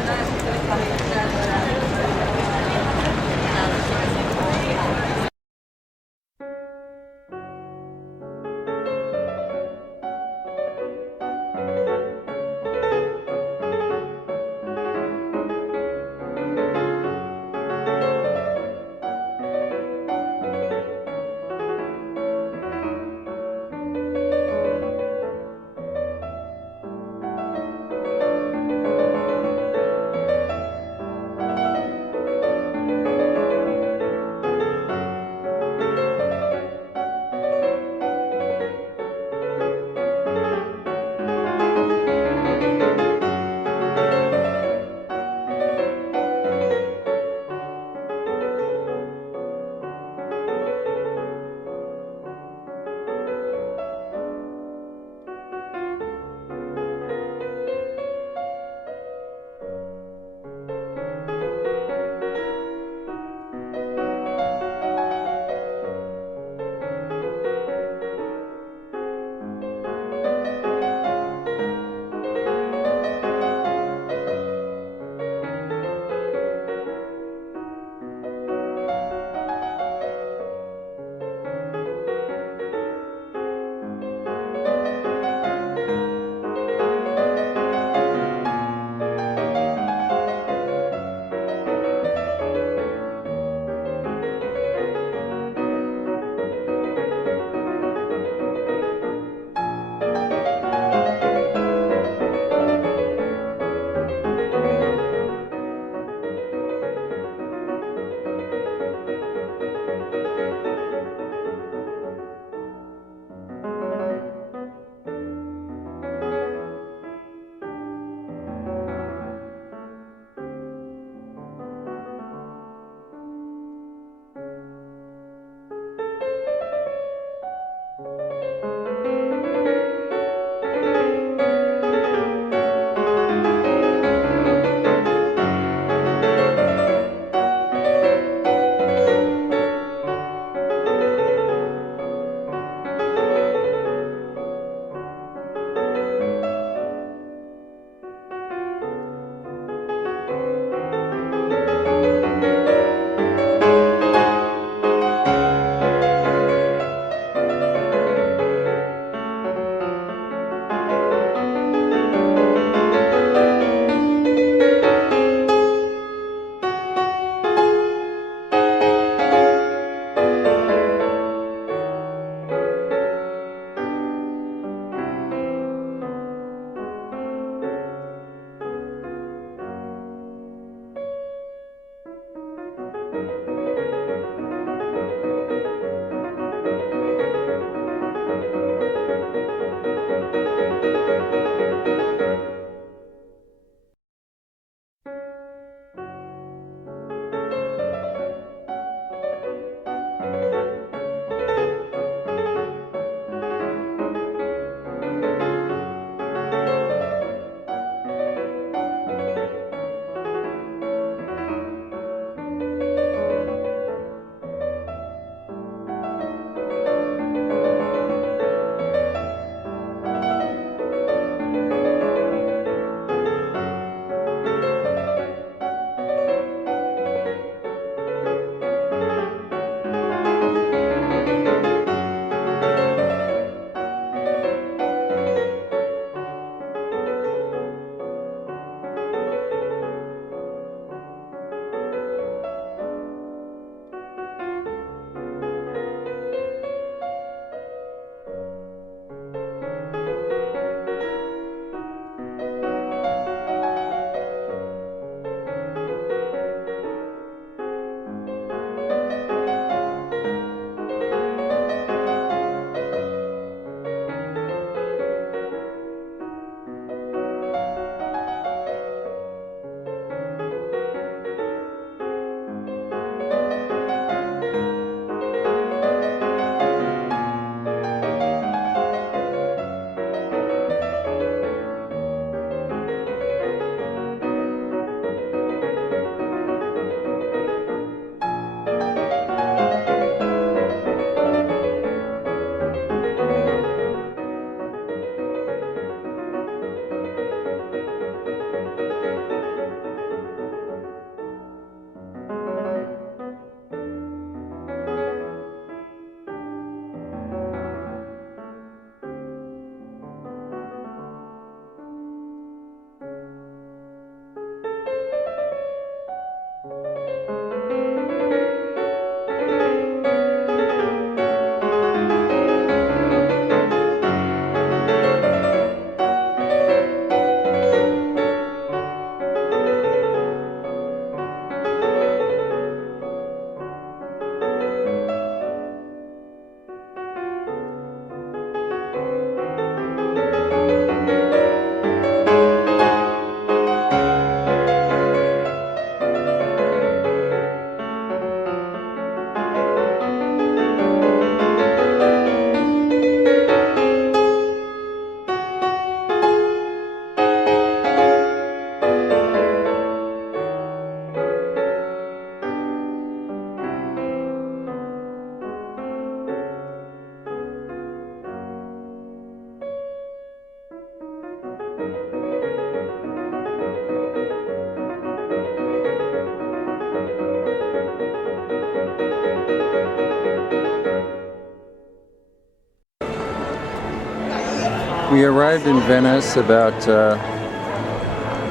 We arrived in Venice about a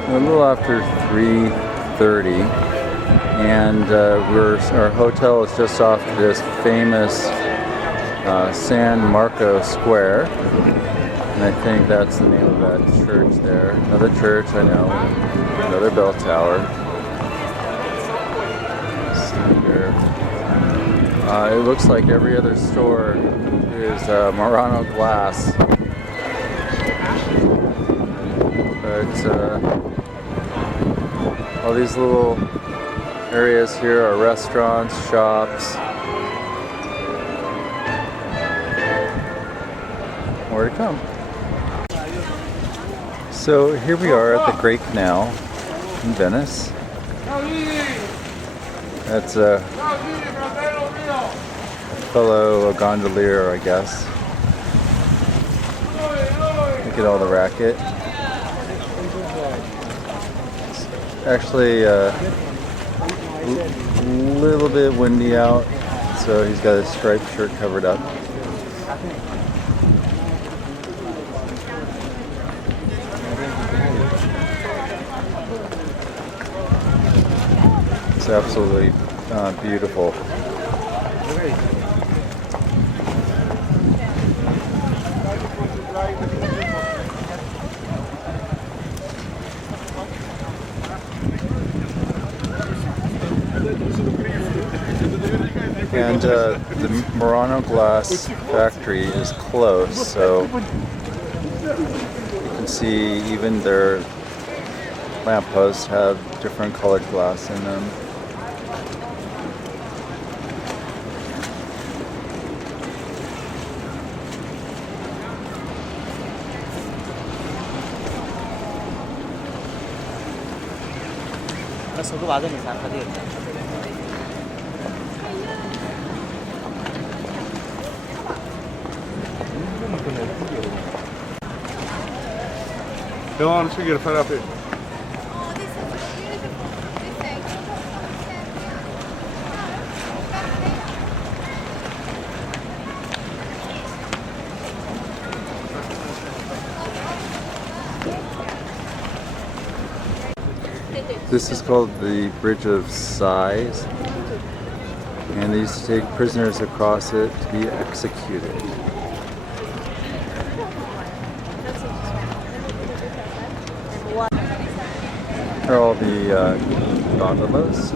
little after 3:30, and our hotel is just off this famous San Marco Square, and I think that's the name of that church there. Another church, I know, another bell tower. Let's see here. It looks like every other store is Murano glass. But all these little areas here are restaurants, shops. More to come. So here we are at the Great Canal in Venice. That's a fellow gondolier, I guess. Look at all the racket. It's actually a little bit windy out, so he's got his striped shirt covered up. It's absolutely beautiful. And the Murano glass factory is close, so you can see even their lampposts have different colored glass in them. Go on, let's get a photo up here. This is called the Bridge of Sighs, and they used to take prisoners across it to be executed. Here are all the gondolas.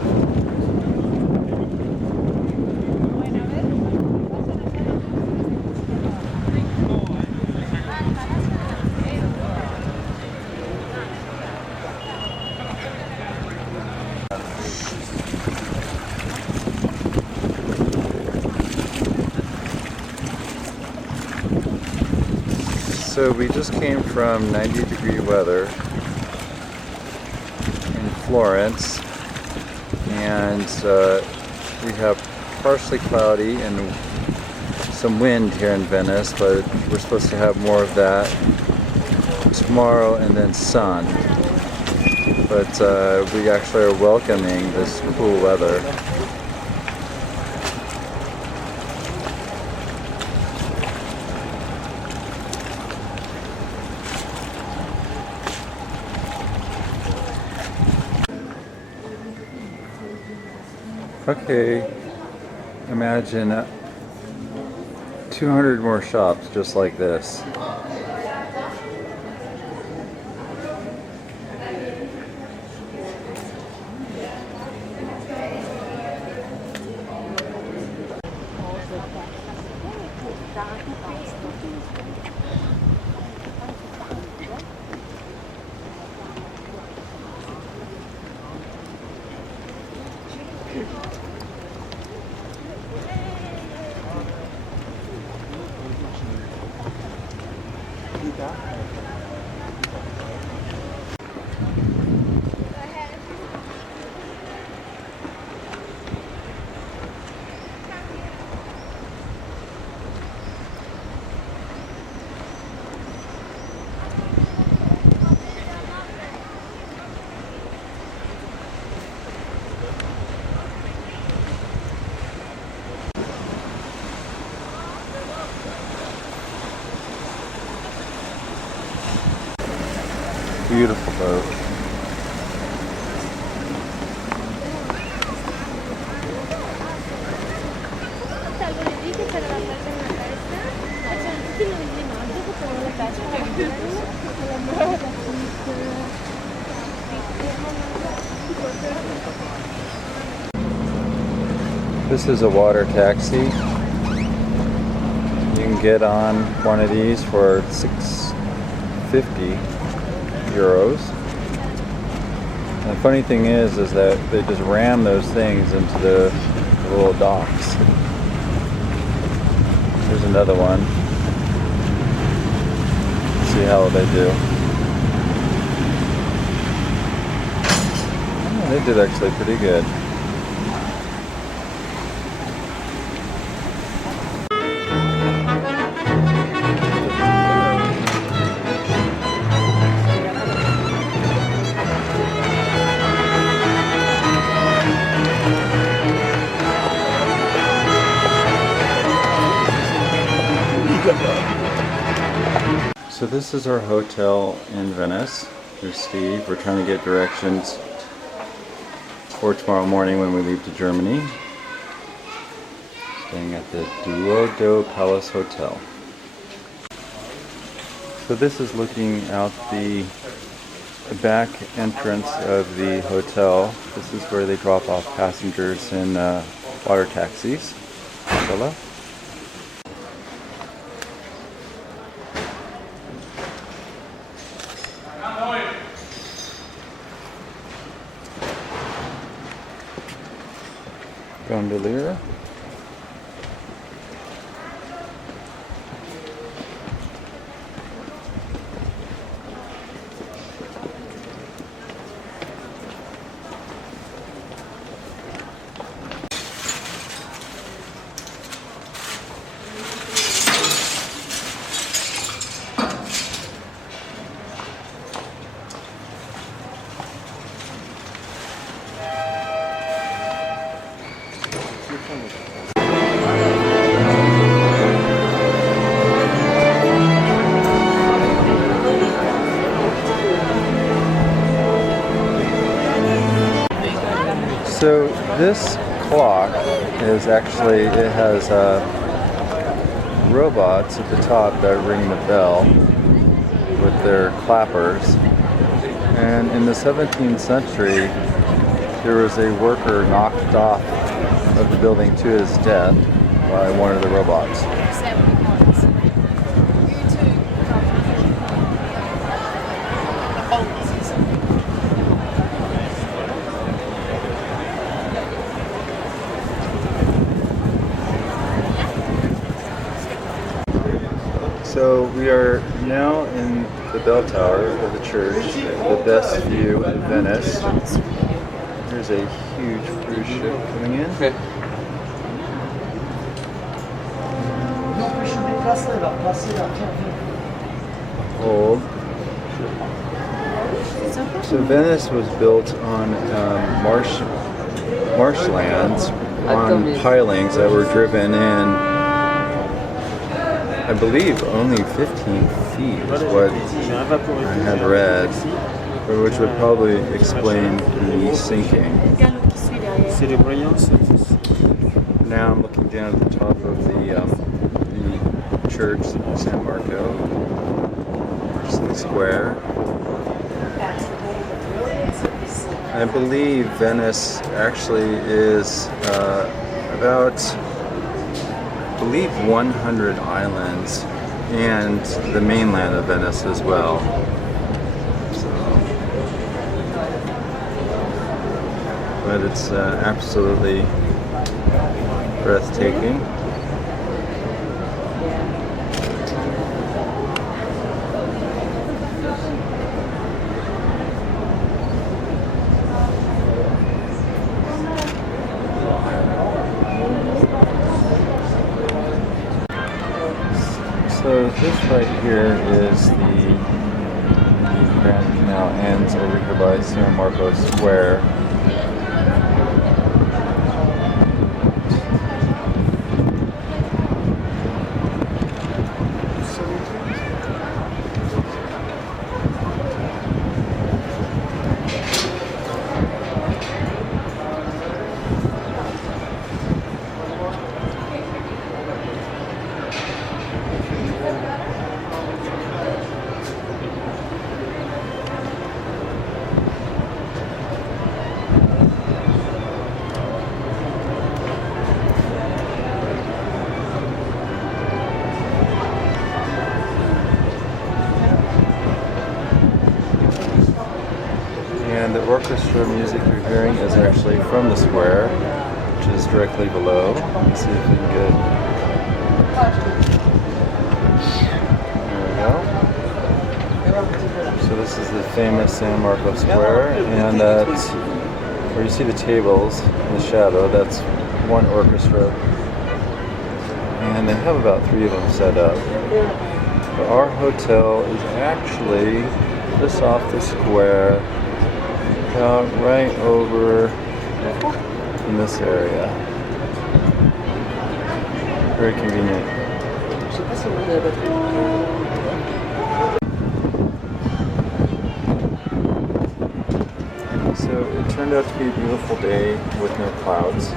So we just came from 90-degree weather in Florence, and we have partially cloudy and some wind here in Venice, but we're supposed to have more of that tomorrow and then sun. But we actually are welcoming this cool weather. Okay, imagine 200 more shops just like this. Beautiful boat. This is a water taxi. You can get on one of these for 650 euros. And the funny thing is that they just ram those things into the little docks. Here's another one. See how they do. Oh, they did actually pretty good. So this is our hotel in Venice. Here's Steve. We're trying to get directions for tomorrow morning when we leave to Germany. Staying at the Duodo Palace Hotel. So this is looking out the back entrance of the hotel. This is where they drop off passengers in water taxis. Gondola. Gondolier. So this clock is actually, it has robots at the top that ring the bell with their clappers. And in the 17th century, there was a worker knocked off of the building to his death by one of the robots. So we are now in the bell tower of the church, the best view in Venice. There's a huge cruise ship coming in. Old. So Venice was built on marshlands, on pilings that were driven in. I believe only 15 feet is what I had read, which would probably explain the sinking. Now I'm looking down at the top of the church, San Marco, just in the square. I believe Venice actually is about 100 islands and the mainland of Venice as well. But it's absolutely breathtaking. So this right here is the Grand Canal ends over here by San Marco Square. music you're hearing is actually from the square, which is directly below. Let's see if we can get. There we go. So this is the famous San Marco Square, and that's where you see the tables in the shadow. That's one orchestra, and they have about 3 of them set up. But our hotel is actually just off the square, about right over in this area. Very convenient. So it turned out to be a beautiful day with no clouds.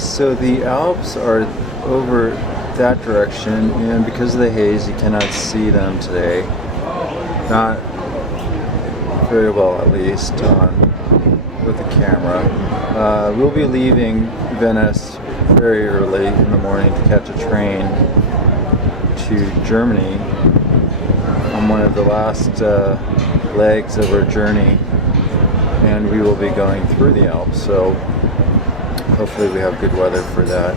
So the Alps are over that direction, and because of the haze you cannot see them today. Not very well, at least, with the camera. We'll be leaving Venice very early in the morning to catch a train to Germany on one of the last legs of our journey, and we will be going through the Alps, so hopefully we have good weather for that.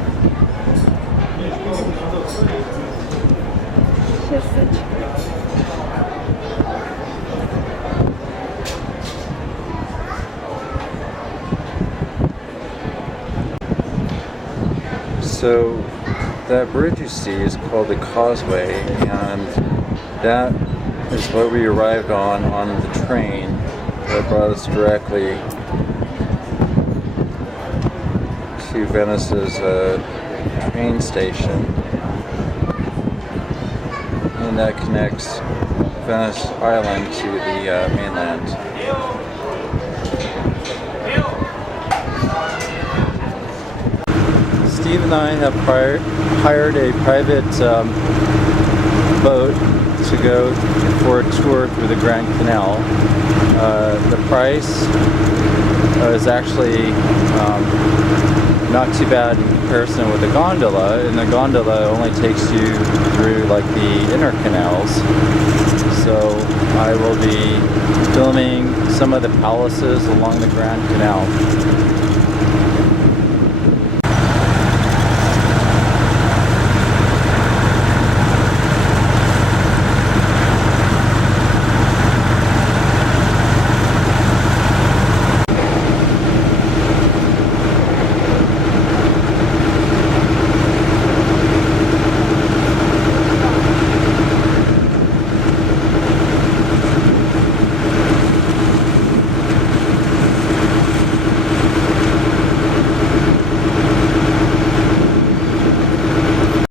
So that bridge you see is called the Causeway, and that is what we arrived on the train that brought us directly to Venice's train station, and that connects Venice Island to the mainland. Steve and I have hired a private boat to go for a tour through the Grand Canal. The price is actually not too bad in comparison with the gondola, and the gondola only takes you through like the inner canals. So I will be filming some of the palaces along the Grand Canal.